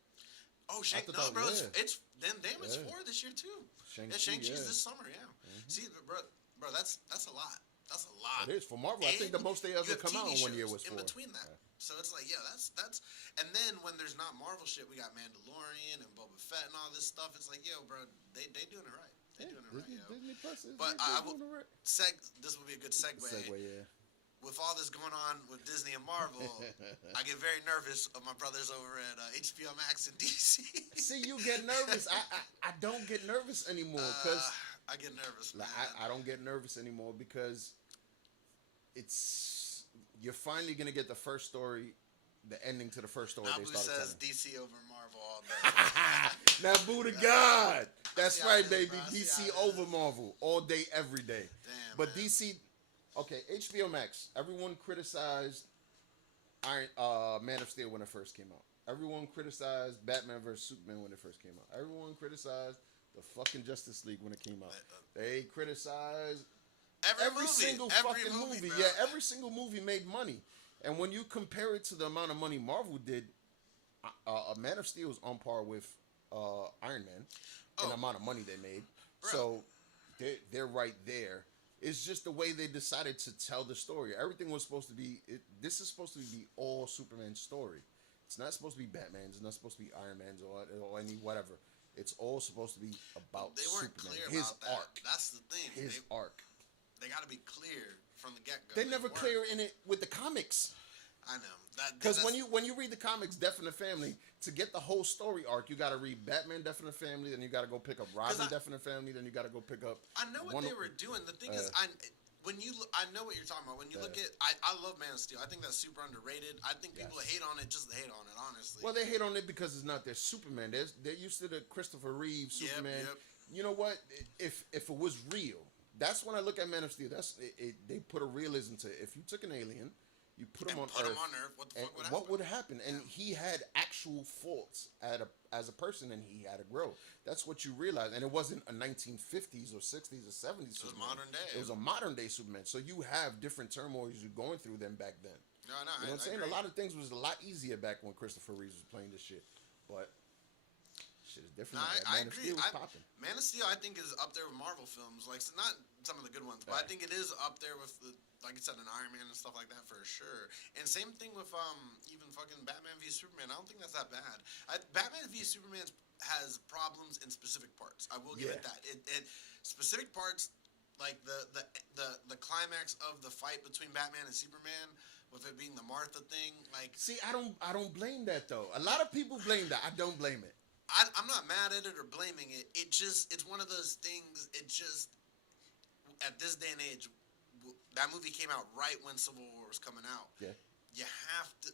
Oh, Shang-Chi! No, bro, it's 4 this year too. Shang-Chi's this summer. Yeah. Mm-hmm. See, bro, that's a lot. That's a lot. It is for Marvel. I think the most they ever come out in 1 year was 4. In between that, so it's like, yeah, that's. And then when there's not Marvel shit, we got Mandalorian and Boba Fett and all this stuff. It's like, yo, bro, they doing it right. They doing it right, yo. Disney Plus but I will this will be a good segue. Yeah. With all this going on with Disney and Marvel, I get very nervous of my brothers over at HBO Max and DC. See, you get nervous. I don't get nervous anymore because. I get nervous, man. I don't get nervous anymore because you're finally gonna get the first story, the ending to the first story. NABU says DC over Marvel all day. NABU to God. That's right, baby. DC over Marvel all day, every day. Damn. But man. DC, okay, HBO Max. Everyone criticized Man of Steel when it first came out. Everyone criticized Batman vs Superman when it first came out. Everyone criticized the fucking Justice League when it came out. They criticized every single fucking movie. Yeah, every single movie made money. And when you compare it to the amount of money Marvel did, Man of Steel is on par with Iron Man in the amount of money they made. Bro. So they're right there. It's just the way they decided to tell the story. Everything was supposed to be... this is supposed to be all Superman's story. It's not supposed to be Batman's. It's not supposed to be Iron Man's or any whatever. It's all supposed to be about Superman. Clear about that. Arc. That's the thing. His arc. They got to be clear from the get-go. They never clear in it with the comics. I know because when you read the comics, Death in the Family, to get the whole story arc, you got to read Batman, Death in the Family, then you got to go pick up Robin, Death in the Family, then you got to go pick up. I know what they were doing. The thing is, I know what you're talking about. When you look at, I love Man of Steel. I think that's super underrated. I think people hate on it just to hate on it, honestly. Well, they hate on it because it's not their Superman. They're used to the Christopher Reeve Superman. Yep. You know what? If it was real, that's when I look at Man of Steel. They put a realism to it. If you took an alien, you put him on Earth. What would happen? And he had actual faults as a person, and he had to grow. That's what you realize. And it wasn't a 1950s or 60s or 70s Superman. It was modern day. It was a modern day Superman. So you have different turmoils you're going through than back then. No, you know what I'm saying? A lot of things was a lot easier back when Christopher Reeve was playing this shit. But shit is different. I agree. Man of Steel, I think, is up there with Marvel films. Like, not some of the good ones, but I think it is up there with, like you said, an Iron Man and stuff like that for sure. And same thing with even fucking Batman v Superman. I don't think that's that bad. Batman v Superman has problems in specific parts. I will give it that. It specific parts, like the climax of the fight between Batman and Superman, with it being the Martha thing. Like, see, I don't blame that though. A lot of people blame that. I don't blame it. I'm not mad at it or blaming it. It's one of those things. It just, at this day and age, that movie came out right when Civil War was coming out. Yeah. You have to,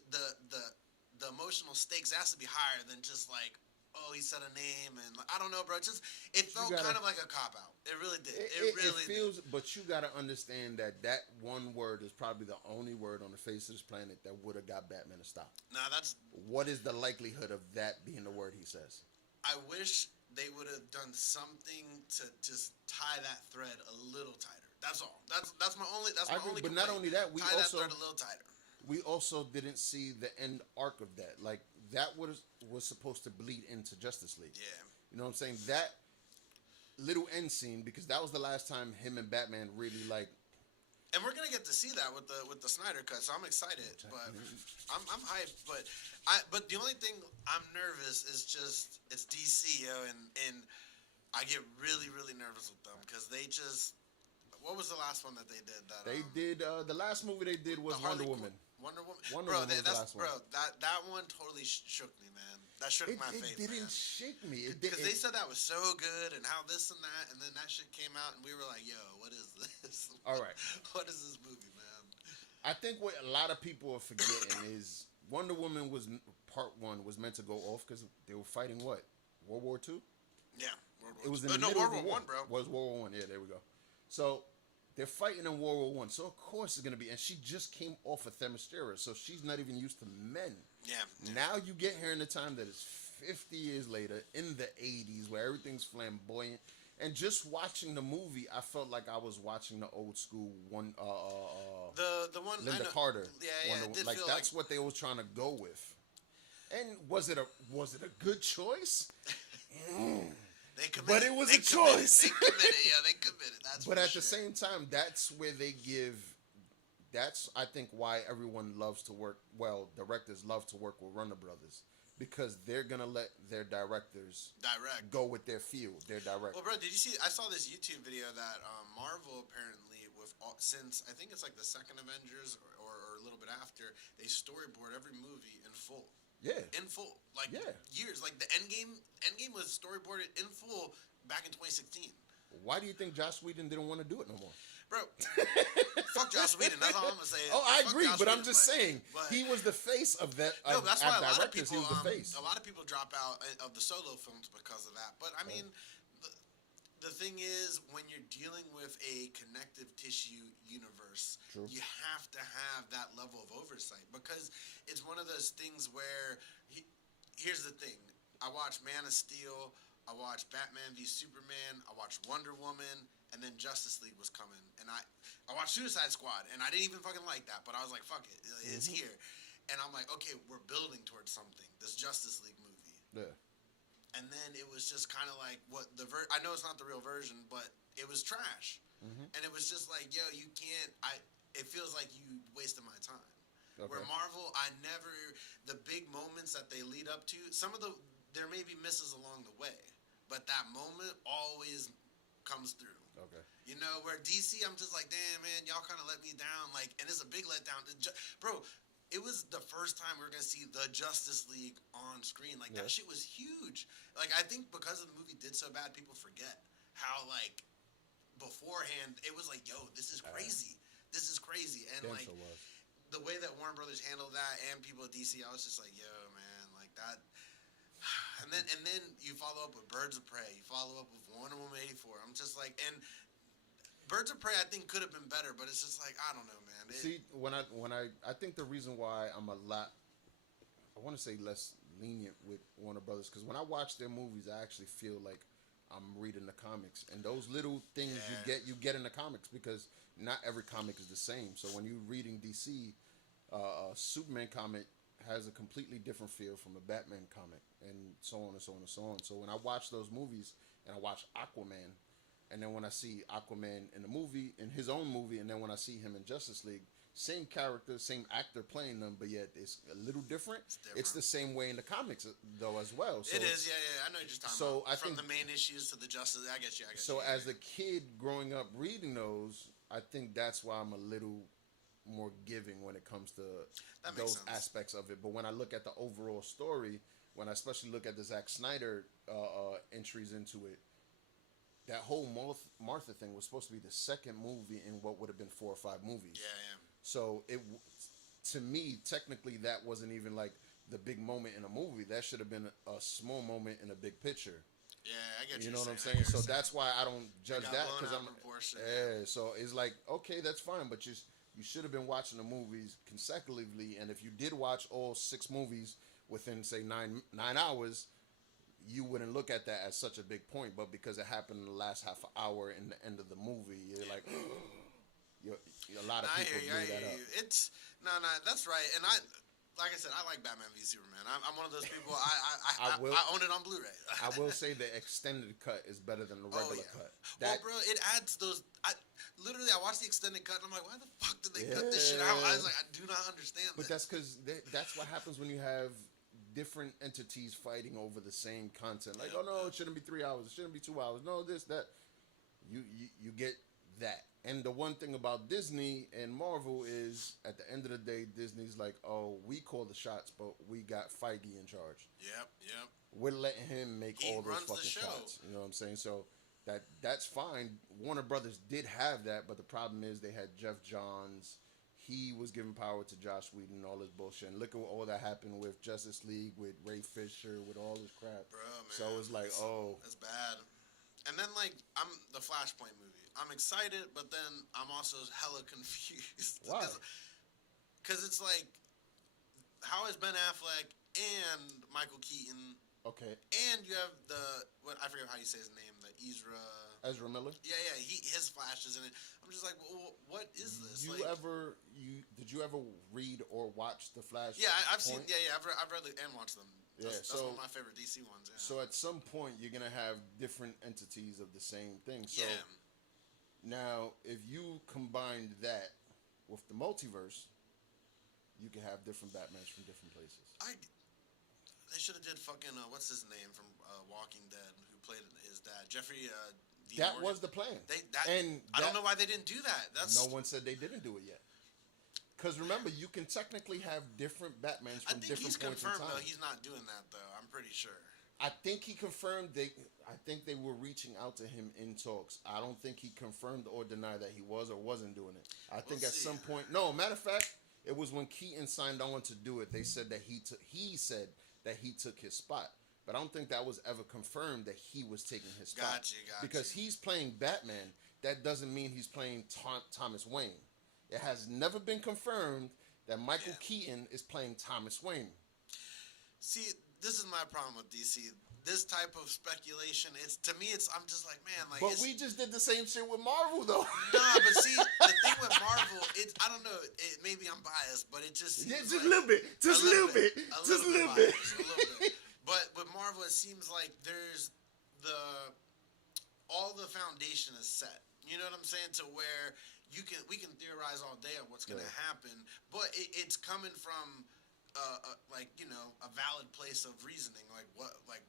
the emotional stakes has to be higher than just like, oh, he said a name and I don't know, bro. It felt kind of like a cop out. It really did. It really feels. Did. But you got to understand that one word is probably the only word on the face of this planet that would have got Batman to stop. Nah, that's. What is the likelihood of that being the word he says? I wish they would have done something to just tie that thread a little tighter. That's all. That's my only. That's my only. But not only that, tie that thread a little tighter. We also didn't see the end arc of that. Like, that was supposed to bleed into Justice League. Yeah. You know what I'm saying? That little end scene, because that was the last time him and Batman really, like... And we're gonna get to see that with the Snyder cut, so I'm excited. But I'm hyped. But the only thing I'm nervous is just it's DC, and I get really really nervous with them because they just. What was the last one that they did? They did the last movie they did was Wonder Woman. Wonder Woman, Wonder Woman was the last one. Bro, that one totally shook me, man. That shook my faith. It didn't shake me. Because they said that was so good and how this and that, and then that shit came out, and we were like, "Yo, what is this? All right, what is this movie, man?" I think what a lot of people are forgetting is Wonder Woman was part one was meant to go off because they were fighting what, World War II? Yeah, World War II. It was in the middle of World War I, bro. Was World War I? Yeah, there we go. So. They're fighting in World War I, so of course it's gonna be. And she just came off of Themyscira, so she's not even used to men. Yeah. Now you get here in the time that is 50 years later, in the 80s, where everything's flamboyant. And just watching the movie, I felt like I was watching the old school one. The one Linda Carter. Yeah. Like that's what they were trying to go with. And was it a good choice? But it was a choice. They committed. Yeah, they committed. That's. But at the same time, that's where they give. That's I think why everyone loves to work. Well, directors love to work with Warner Brothers because they're gonna let their directors go with their field. Their direct. Well, bro, did you see? I saw this YouTube video that Marvel apparently since I think it's like the second Avengers or a little bit after they storyboard every movie in full. Yeah. In full. Like years. Like the Endgame was storyboarded in full back in 2016. Why do you think Joss Whedon didn't want to do it no more? Bro, fuck Joss Whedon. That's all I'm going to say. Oh, I agree, but I'm just saying. He was the face of that. No, that's why a lot of people, he was the face. A lot of people drop out of the solo films because of that. But, I mean, the thing is, when you're dealing with a connective tissue universe, you have to have that level of oversight because it's one of those things where, here's the thing. I watched Man of Steel, I watched Batman v Superman, I watched Wonder Woman, and then Justice League was coming. And I watched Suicide Squad, and I didn't even fucking like that, but I was like, fuck it, it's here. And I'm like, okay, we're building towards something, this Justice League movie. Yeah. And then it was just kind of like what I know it's not the real version, but it was trash. And it was just like, yo, you can't. It feels like you wasted my time. Okay. Where Marvel, the big moments that they lead up to, there may be misses along the way, but that moment always comes through. Okay. You know, where DC, I'm just like, damn, man, y'all kind of let me down. Like, and it's a big letdown. Bro, it was the first time we were gonna see the Justice League on screen. Like that shit was huge. Like I think because of the movie did so bad, people forget how like beforehand it was like, yo, this is crazy. This is crazy. And like the way that Warner Brothers handled that and people at DC, I was just like, yo, man, like that. And then you follow up with Birds of Prey. You follow up with Wonder Woman 84. I'm just like, and Birds of Prey I think could have been better, but it's just like I don't know, man. See, I think the reason why I'm a lot, I want to say less lenient with Warner Brothers, because when I watch their movies, I actually feel like I'm reading the comics, and those little things you get in the comics, because not every comic is the same. So when you're reading DC, a Superman comic has a completely different feel from a Batman comic, and so on and so on and so on. So when I watch those movies and I watch Aquaman, and then when I see Aquaman in the movie, in his own movie, and then when I see him in Justice League, same character, same actor playing them, but yet it's a little different. It's the same way in the comics, though, as well. So it is, yeah. I know you're just talking about. From the main issues to the Justice, I get you. So as a kid growing up reading those, I think that's why I'm a little more giving when it comes to those aspects of it. But when I look at the overall story, when I especially look at the Zack Snyder entries into it, that whole Martha thing was supposed to be the second movie in what would have been 4 or 5 movies. Yeah. So to me, technically, that wasn't even like the big moment in a movie. That should have been a small moment in a big picture. Yeah, I get you. You know what I'm saying? So that's why I don't judge that, because I'm. Yeah. So it's like, okay, that's fine, but you should have been watching the movies consecutively, and if you did watch all 6 movies within, say, 9 hours, you wouldn't look at that as such a big point. But because it happened in the last half hour in the end of the movie, you're like. A lot of people blew that up. It's no, that's right. And like I said, I like Batman v Superman. I'm one of those people. I own it on Blu-ray. I will say the extended cut is better than the regular cut. Well, bro, it adds those. I watched the extended cut and I'm like, why the fuck did they cut this shit out? I was like, I do not understand. But that's because that's what happens when you have different entities fighting over the same content. Like, oh no, it shouldn't be 3 hours. It shouldn't be 2 hours. No, this, that. You get that. And the one thing about Disney and Marvel is, at the end of the day, Disney's like, oh, we call the shots, but we got Feige in charge. Yep. We're letting him make all those fucking shots. You know what I'm saying? So that's fine. Warner Brothers did have that, but the problem is they had Jeff Johns. He was giving power to Joss Whedon and all this bullshit. And look at all that happened with Justice League, with Ray Fisher, with all this crap. Bro, man. So it's like, that's bad. And then, like, I'm the Flashpoint movie. I'm excited, but then I'm also hella confused. Why? Because it's like, how is Ben Affleck and Michael Keaton? Okay. And you have I forget how you say his name, Ezra Miller? Yeah, his Flash is in it. I'm just like, well, what is this? Did you ever read or watch the Flash? Yeah, I've seen. Yeah, I've read and watched them. That's one of my favorite DC ones. Yeah. So at some point you're gonna have different entities of the same thing. So now, if you combine that with the multiverse, you can have different Batmans from different places. They should have did fucking what's his name from Walking Dead, who played his dad, Jeffrey. That was the plan. I don't know why they didn't do that. No one said they didn't do it yet. Because remember, you can technically have different Batmans from different points in time. Though he's not doing that though. I'm pretty sure. I think he confirmed I think they were reaching out to him in talks. I don't think he confirmed or denied that he was or wasn't doing it. I think at some point. No, matter of fact, it was when Keaton signed on to do it. They said that he said that he took his spot. But I don't think that was ever confirmed that he was taking his spot. Gotcha. Because he's playing Batman. That doesn't mean he's playing Thomas Wayne. It has never been confirmed that Michael Keaton is playing Thomas Wayne. See, this is my problem with DC. This type of speculation, I'm just like, man, like. But we just did the same shit with Marvel, though. Nah, but see, the thing with Marvel, I don't know. Maybe I'm biased, but it just seems just a little bit, just a little bit. But with Marvel, it seems like there's all the foundation is set. You know what I'm saying? To where we can theorize all day on what's going to happen, but it's coming from a valid place of reasoning. Like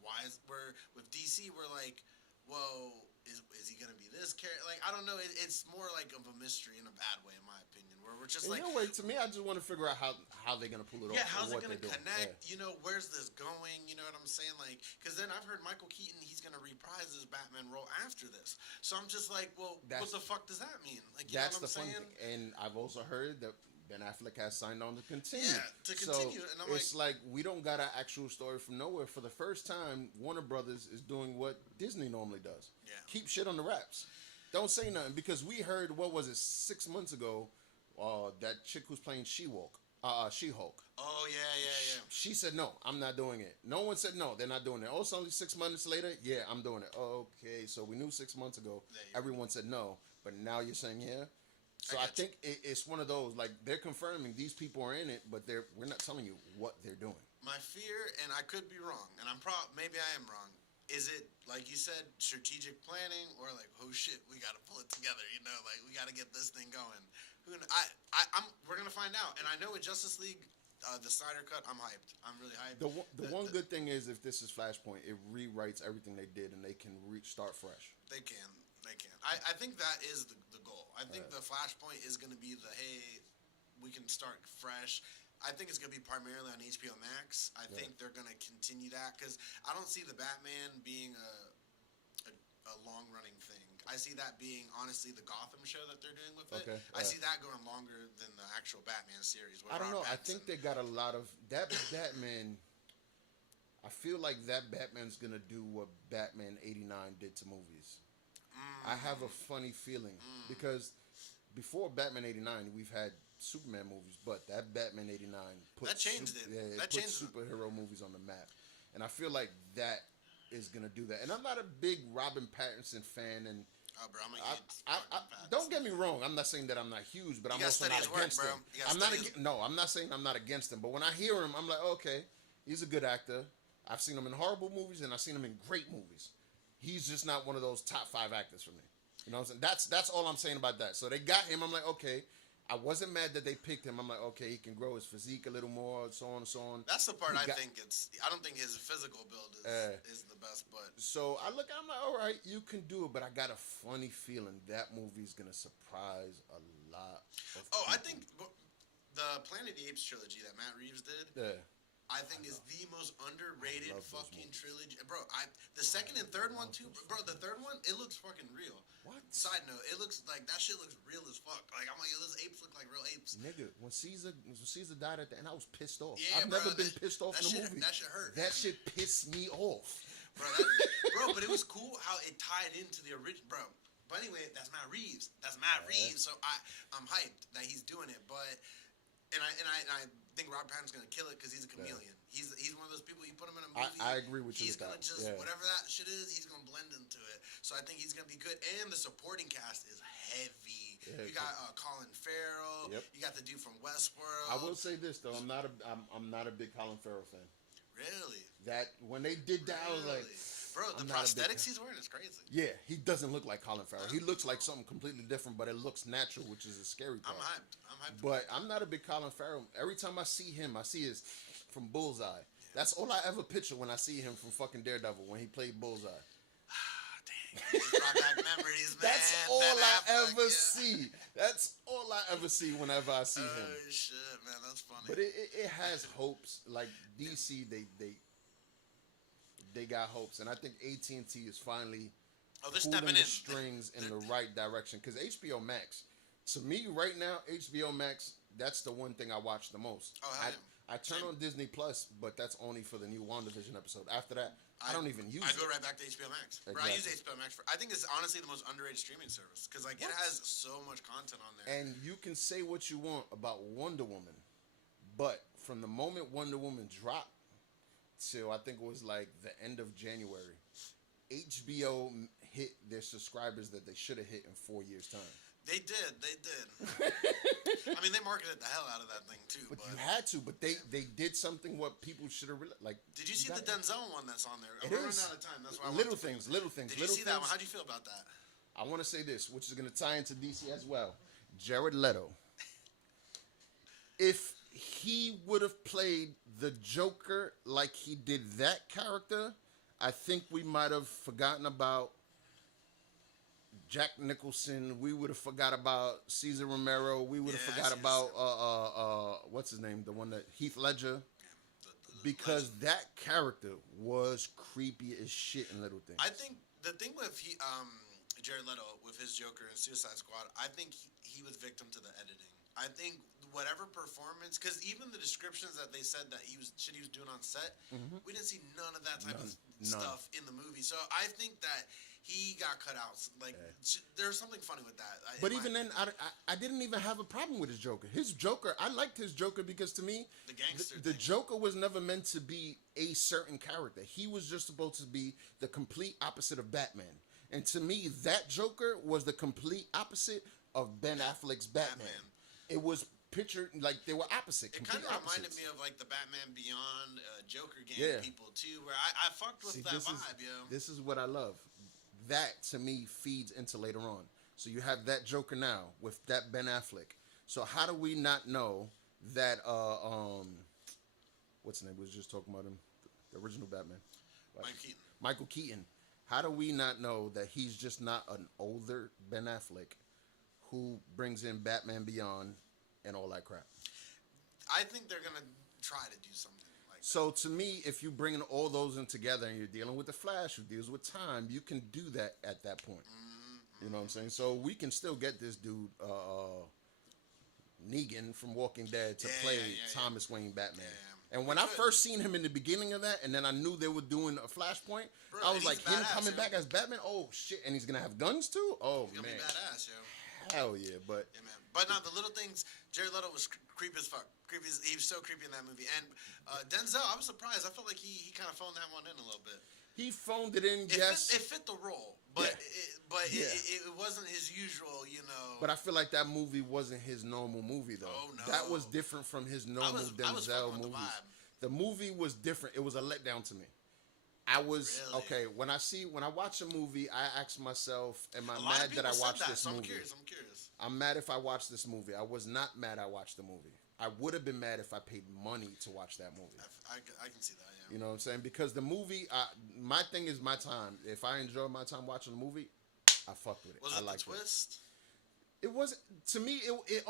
why we're with DC, we're like, well, is he gonna be this character? Like, I don't know. It's more like of a mystery in a bad way, in my opinion. Where where we're just In like, your way, to me, I just want to figure out how they're gonna pull it off. yeah, how's it gonna connect? Yeah. You know, where's this going? You know what I'm saying? Like, because then I've heard Michael Keaton, he's gonna reprise his Batman role after this. So I'm just like, well, what the fuck does that mean? Like, you know what I'm saying? Thing. And I've also heard that Ben Affleck has signed on to continue. Yeah, to continue. So and I'm it's like we don't got an actual story from nowhere. For the first time, Warner Brothers is doing what Disney normally does. Yeah. Keep shit on the wraps. Don't say nothing, because we heard, what was it, 6 months ago, that chick who's playing She-Hulk. She-Hulk. Oh, yeah. She said, no, I'm not doing it. No one said no, they're not doing it. Oh, it's only 6 months later? Yeah, I'm doing it. Okay, so we knew 6 months ago. Everyone said no, but now you're saying yeah? So I think it's one of those, like, they're confirming these people are in it, but we're not telling you what they're doing. My fear, and I could be wrong, and maybe I am wrong, is it, like you said, strategic planning, or like, oh shit, we got to pull it together, you know, like, we got to get this thing going. We're going to find out. And I know with Justice League, the Snyder Cut, I'm hyped. I'm really hyped. The one good thing is, if this is Flashpoint, it rewrites everything they did, and they can start fresh. They can. I think that is the goal. I think the Flashpoint is going to be hey, we can start fresh. I think it's going to be primarily on HBO Max. I think they're going to continue that, because I don't see the Batman being a long-running thing. I see that being, honestly, the Gotham show that they're doing with it. Okay. I see that going longer than the actual Batman series. I don't know. I think they got a lot of... That Batman... I feel like that Batman's going to do what Batman 89 did to movies. I have a funny feeling. Because before Batman 89, we've had Superman movies, but that Batman 89 put superhero movies on the map, and I feel like that is gonna do that. And I'm not a big Robin Pattinson fan, and bro, don't get me wrong. I'm not saying that I'm not huge, but I'm also not against him. I'm not saying I'm not against him, but when I hear him, I'm like, okay, he's a good actor. I've seen him in horrible movies, and I've seen him in great movies. He's just not one of those top 5 actors for me. You know what I'm saying? That's all I'm saying about that. So they got him. I'm like, okay. I wasn't mad that they picked him. I'm like, okay, he can grow his physique a little more, so on and so on. That's the part I don't think his physical build is the best, but... So I'm like, all right, you can do it, but I got a funny feeling that movie's going to surprise a lot of people. I think the Planet of the Apes trilogy that Matt Reeves did... Yeah. I think is the most underrated fucking trilogy. Bro, the second and third one too, bro, the third one, it looks fucking real. What? Side note, it looks like, that shit looks real as fuck. Like, I'm like, yo, those apes look like real apes. Nigga, when Caesar died at the end, I was pissed off. Yeah, I've never been pissed off in a movie. That shit hurt. That shit pissed me off. Bro, but it was cool how it tied into the original, bro. But anyway, that's Matt Reeves. So I'm hyped that he's doing it, but... And I think Rob Pattinson's gonna kill it, because he's a chameleon. He's one of those people, you put him in a movie. I agree with you. He's gonna just whatever that shit is, he's gonna blend into it. So I think he's gonna be good. And the supporting cast is heavy. Yeah, you got Colin Farrell. Yep. You got the dude from Westworld. I will say this though, I'm not a big Colin Farrell fan. Really? That when they did that, I was like. Bro, the prosthetics he's wearing is crazy. Yeah, he doesn't look like Colin Farrell. He looks like something completely different, but it looks natural, which is a scary part. I'm hyped. But I'm not a big Colin Farrell. Every time I see him, I see his from Bullseye. Yeah. That's all I ever picture when I see him from fucking Daredevil, when he played Bullseye. Dang, you just brought back memories, man. That's all I ever see. That's all I ever see whenever I see him. Oh, shit, man. That's funny. But it has hopes. Like, DC, they got hopes, and I think AT&T is finally pulling the strings in the right direction. Because HBO Max, to me right now, HBO Max, that's the one thing I watch the most. I turn on Disney Plus, but that's only for the new WandaVision episode. After that, I don't even use it. I go right back to HBO Max. Exactly. Bro, I use HBO Max. I think it's honestly the most underrated streaming service, because it has so much content on there. And you can say what you want about Wonder Woman, but from the moment Wonder Woman dropped, till I think it was like the end of January, HBO hit their subscribers that they should have hit in 4 years' time. They did. I mean, they marketed the hell out of that thing too. But you had to. But they did something what people should have like. Did you see the Denzel one that's on there? We're running out of time. That's why little things. Did you see that one? How'd you feel about that? I want to say this, which is going to tie into DC as well. Jared Leto. If he would have played the Joker like he did that character, I think we might have forgotten about Jack Nicholson. We would have forgot about Cesar Romero. We would have forgot about what's his name, the one that Heath Ledger, because that character was creepy as shit in Little Things. I think the thing with Jared Leto with his Joker in Suicide Squad, I think he was victim to the editing. I think whatever performance, because even the descriptions that they said that he was doing on set, we didn't see none of that type of stuff in the movie. So I think that he got cut out. Like there's something funny with that. But even then, I didn't even have a problem with his Joker. His Joker, I liked his Joker because to me, the gangster the Joker was never meant to be a certain character. He was just supposed to be the complete opposite of Batman. And to me, that Joker was the complete opposite of Ben Affleck's Batman. It was pictured like they were opposite. It kind of reminded me of like the Batman Beyond Joker game people too, where I fucked with that vibe, yo. This is what I love. That to me feeds into later on. So you have that Joker now with that Ben Affleck. So how do we not know that what's his name? We was just talking about him, the original Batman. Michael Keaton. How do we not know that he's just not an older Ben Affleck who brings in Batman Beyond and all that crap? I think they're going to try to do something like that. So to me, if you bring all those in together and you're dealing with the Flash who deals with time, you can do that at that point. You know what I'm saying? So we can still get this dude, Negan from Walking Dead, to play Thomas Wayne Batman. And when I first seen him in the beginning of that, and then I knew they were doing a Flashpoint, I was like, him coming back as Batman? Oh, shit. And he's going to have guns, too? Oh, he's man. He's going to be badass, yo. Hell yeah, but... Yeah, man. But no, the Little Things, Jared Leto was creepy as fuck. He was so creepy in that movie. And Denzel, I was surprised. I felt like he kind of phoned that one in a little bit. He phoned it in, yes. It fit the role, but it wasn't his usual, you know. But I feel like that movie wasn't his normal movie, though. Oh, no. That was different from his normal Denzel movies. The movie was different. It was a letdown to me. I was okay when I watch a movie. I ask myself, "Am I mad that I watched this movie?" I'm curious. I'm mad if I watched this movie. I was not mad I watched the movie. I would have been mad if I paid money to watch that movie. I can see that. Yeah. You know what I'm saying? Because the movie, my thing is my time. If I enjoy my time watching a movie, I fucked with it. Was it the twist? It was, to me. It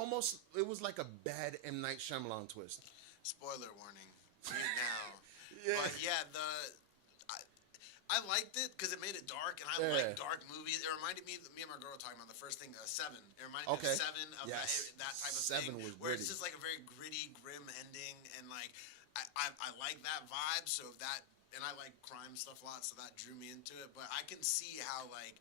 was like a bad M. Night Shyamalan twist. Spoiler warning. Now. Yeah. But yeah, I liked it because it made it dark, and I like dark movies. It reminded me and my girl were talking about the first thing, Seven. It reminded me of Seven, of that type of Seven thing, was where gritty. It's just like a very gritty, grim ending, and like I like that vibe. So and I like crime stuff a lot, so that drew me into it. But I can see how like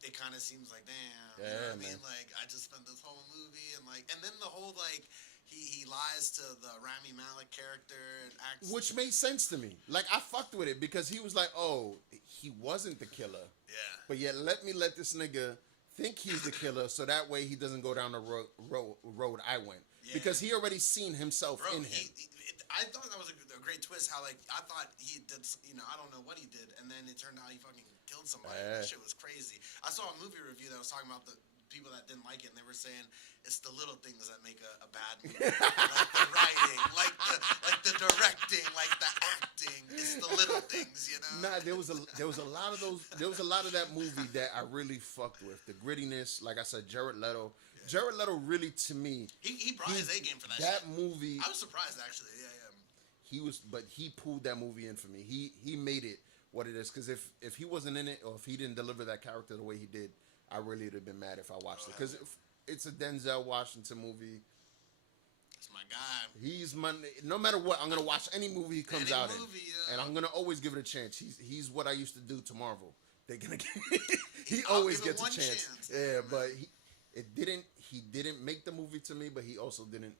it kind of seems like, damn, you know what I mean? Like I just spent this whole movie and then the whole like. He lies to the Rami Malek character and acts... Which made sense to me. Like, I fucked with it because he was like, oh, he wasn't the killer. Yeah. But yet, let this nigga think he's the killer so that way he doesn't go down the road I went. Yeah. Because he already seen himself in him. I thought that was a great twist. How, like, I thought he did, I don't know what he did. And then it turned out he fucking killed somebody. That shit was crazy. I saw a movie review that was talking about the people that didn't like it, and they were saying it's the little things that make a bad movie. Like the writing, like the directing, like the acting. It's the little things, you know. Nah, there was a lot of those. There was a lot of that movie that I really fucked with. The grittiness, like I said, Jared Leto. Yeah. Jared Leto really, to me, he brought his A game for that. That shit. movie. I was surprised actually. Yeah. But he pulled that movie in for me. He made it what it is. Because if he wasn't in it, or if he didn't deliver that character the way he did, I really would have been mad if I watched it. Because it's a Denzel Washington movie. It's my guy. He's my... No matter what, I'm going to watch any movie he comes out in. And I'm going to always give it a chance. He's what I used to do to Marvel. They're going to get... He always gets a chance. Yeah, but he didn't make the movie to me, but he also didn't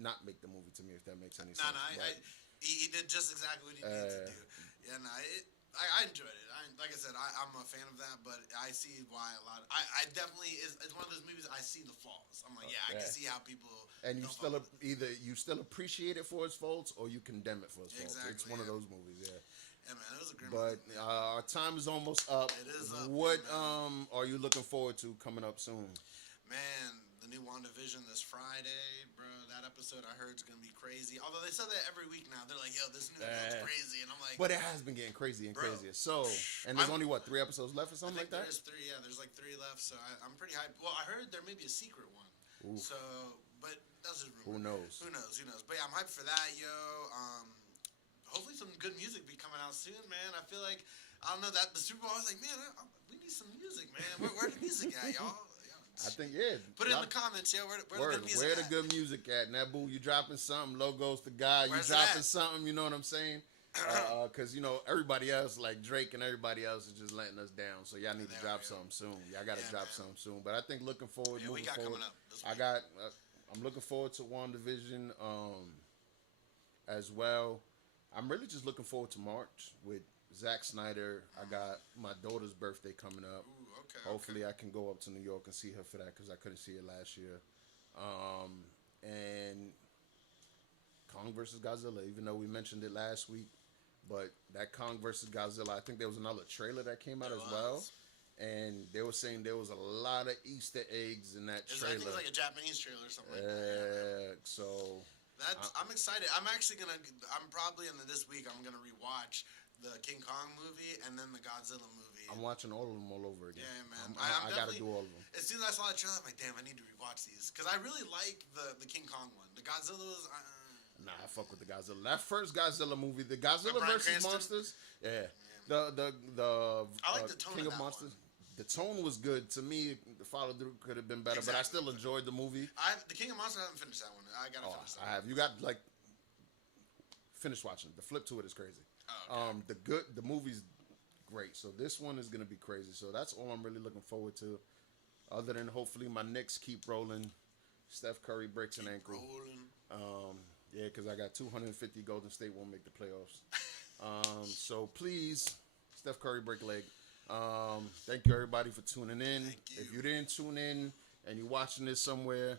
not make the movie to me, if that makes any sense. He did just exactly what he needed to do. Yeah, I enjoyed it. Like I said, I'm a fan of that, but I see why a lot. I definitely it's one of those movies I see the flaws. I'm like, I can see how people. And you still you still appreciate it for its faults, or you condemn it for its faults. It's one of those movies, yeah. Yeah, man, it was a great movie. But our time is almost up. It is up. What are you looking forward to coming up soon? Man, the the new WandaVision this Friday, bro. That episode I heard is gonna be crazy. Although they said that every week now, they're like, "Yo, this new one's crazy," and I'm like, but it has been getting crazier and crazier. So, and there's only what 3 episodes left or something like that. There's 3. Yeah, there's like 3 left. So I'm pretty hyped. Well, I heard there may be a secret one. Oof. So, but that's just rumor. Who knows? Who knows? Who knows? But yeah, I'm hyped for that, yo. Hopefully some good music be coming out soon, man. I feel like I don't know that the Super Bowl. I was like, man, we need some music, man. Where the music at, y'all? I think Put it in the comments, yo. Where the good music where at? the good music at? NABU, you dropping something. Logos the guy, you dropping something. You know what I'm saying? Because you know everybody else, like Drake and everybody else, is just letting us down. So y'all need to drop something soon. Y'all got to drop something soon. But I think looking forward, moving forward, coming up this week. I'm looking forward to WandaVision as well. I'm really just looking forward to March with Zack Snyder. I got my daughter's birthday coming up. Ooh, okay. Hopefully I can go up to New York and see her for that because I couldn't see her last year. And Kong versus Godzilla, even though we mentioned it last week, but that Kong versus Godzilla, I think there was another trailer that came out as well. And they were saying there was a lot of Easter eggs in that trailer. I think it was like a Japanese trailer or something like that. So I'm excited. I'm probably this week I'm gonna rewatch the King Kong movie and then the Godzilla movie. I'm watching all of them all over again. Yeah, man. I gotta do all of them. As soon as I saw the trailer, I'm like, damn, I need to rewatch these because I really like the King Kong one. The Godzilla was. Nah, I fuck with the Godzilla. That first Godzilla movie, the Godzilla versus Monsters. Yeah. The I like the tone King of Monsters. One. The tone was good to me. The follow through could have been better, but I still enjoyed the movie. The King of Monsters, I haven't finished that one. I gotta finish that. I have. You got finish watching. The flip to it is crazy. Oh, okay. The movie's great. So this one is gonna be crazy. So that's all I'm really looking forward to. Other than hopefully my Knicks keep rolling. Steph Curry breaks an ankle. Yeah, because I got 250. Golden State won't make the playoffs. So please, Steph Curry break a leg. Thank you everybody for tuning in. If you didn't tune in and you're watching this somewhere,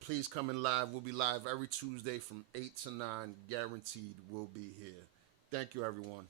please come in live. We'll be live every Tuesday from 8 to 9. Guaranteed we'll be here. Thank you, everyone.